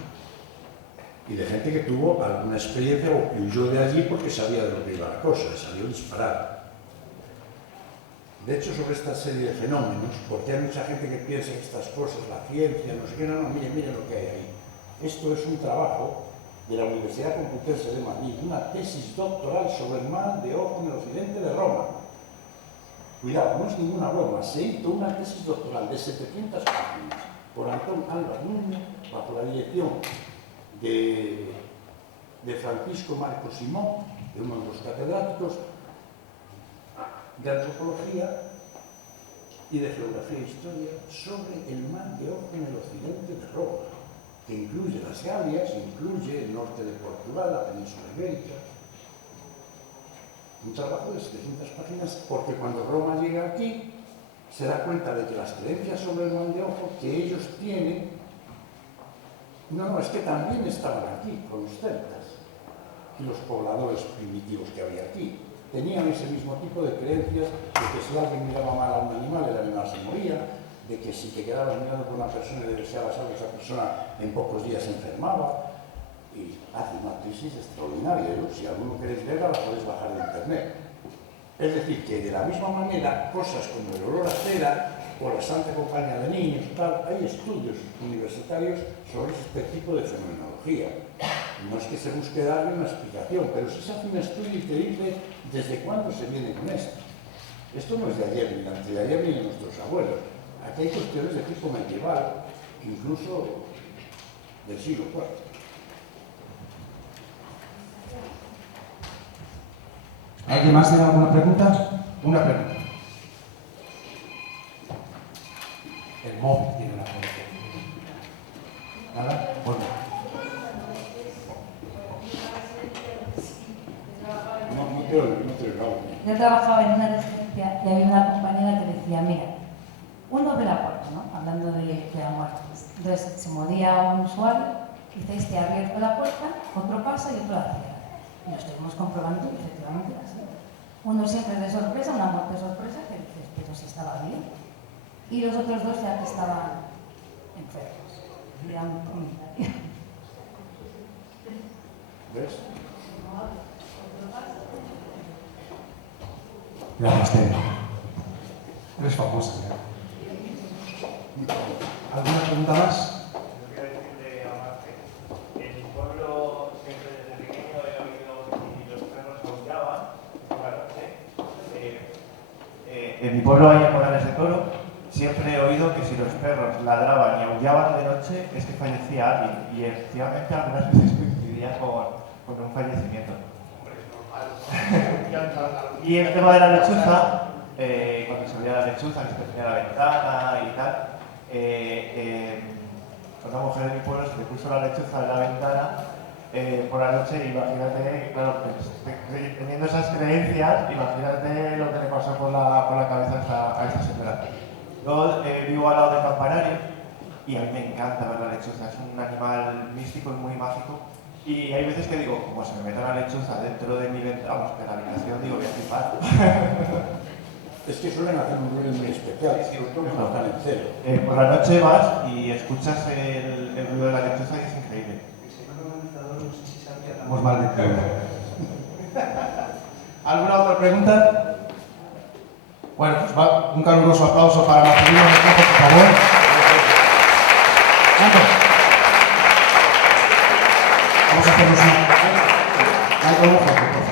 y de gente que tuvo alguna experiencia o que huyó de allí porque sabía de lo que iba la cosa, y salió disparado. De hecho, sobre esta serie de fenómenos, porque hay mucha gente que piensa que estas cosas, la ciencia, no sé qué, no, miren lo que hay ahí. Esto es un trabajo de la Universidad Complutense de Madrid, una tesis doctoral sobre el mal de ojo en el occidente de Roma. Cuidado, no es ninguna broma, se hizo una tesis doctoral de 700 páginas por Antón Álvarez Núñez, bajo la dirección de Francisco Marco Simón, de uno de los catedráticos de antropología y de geografía e historia, sobre el mal de ojo en el occidente de Roma, que incluye las Galias, incluye el norte de Portugal, la península ibérica. Un trabajo de 700 páginas, porque cuando Roma llega aquí, se da cuenta de que las creencias sobre el mal de ojo que ellos tienen, no, es que también estaban aquí, con los celtas y los pobladores primitivos que había aquí. Tenían ese mismo tipo de creencias de que si alguien miraba mal a un animal, el animal se moría, de que si te quedabas mirando por una persona y le deseabas algo, esa persona en pocos días se enfermaba. Y hace una tesis extraordinaria, ¿no? Si alguno queréis verla, la podéis bajar de internet. Es decir, que de la misma manera, cosas como el olor a cera o la Santa Compañía de niños, tal, hay estudios universitarios sobre este tipo de fenomenología. No es que se busque darle una explicación, pero sí se hace un estudio y te dice desde cuándo se viene con esto. Esto no es de ayer, ni de antes de ayer, ni de nuestros abuelos. Aquí hay cuestiones de tipo medieval, incluso del siglo IV. ¿Alguien más tiene alguna pregunta? Una pregunta. El móvil tiene una pregunta. ¿Nada? Bueno. No te oigo. Yo trabajaba en una residencia y había una compañera que decía, mira, uno ve la puerta, ¿no? Hablando de la muerte. Entonces se moría un usuario, y dice, este ha abierto la puerta, otro pasa y otro la cierra. Y lo estuvimos comprobando y efectivamente era así. Uno siempre de sorpresa, una muerte de sorpresa, que dices, pero si estaba bien. Y los otros dos ya que estaban enfermos. Era un comentario. ¿Ves? Gracias, Tere. Eres famosa, ¿eh? ¿Alguna pregunta más? Yo quiero decirle a Marte, en mi pueblo siempre desde pequeño he oído que los perros aullaban por la noche. En mi pueblo hay corrales de toro, siempre he oído que si los perros ladraban y aullaban de noche es que fallecía alguien, y efectivamente algunas veces coincidía con un fallecimiento. Y el tema de la lechuza, cuando se veía la lechuza, que se ponía la ventana y tal, una mujer de mi pueblo se le puso la lechuza en la ventana por la noche. Imagínate, claro, pues, teniendo esas creencias, imagínate lo que le pasó por la cabeza a esa señora. Yo vivo al lado del campanario y a mí me encanta ver la lechuza, es un animal místico y muy mágico. Y hay veces que digo, como se me mete una lechuza dentro de mi ventana, vamos, de la habitación, digo, voy a flipar. Es que suelen hacer un ruido muy especial, sobre todo cuando están en cero. Por la noche vas y escuchas el ruido de la lechuza y es increíble. Estamos mal de tiempo. ¿Alguna otra pregunta? Bueno, pues va un caluroso aplauso para Marcelino Recojo, por favor. Vamos a hacernos un... Michael, por favor.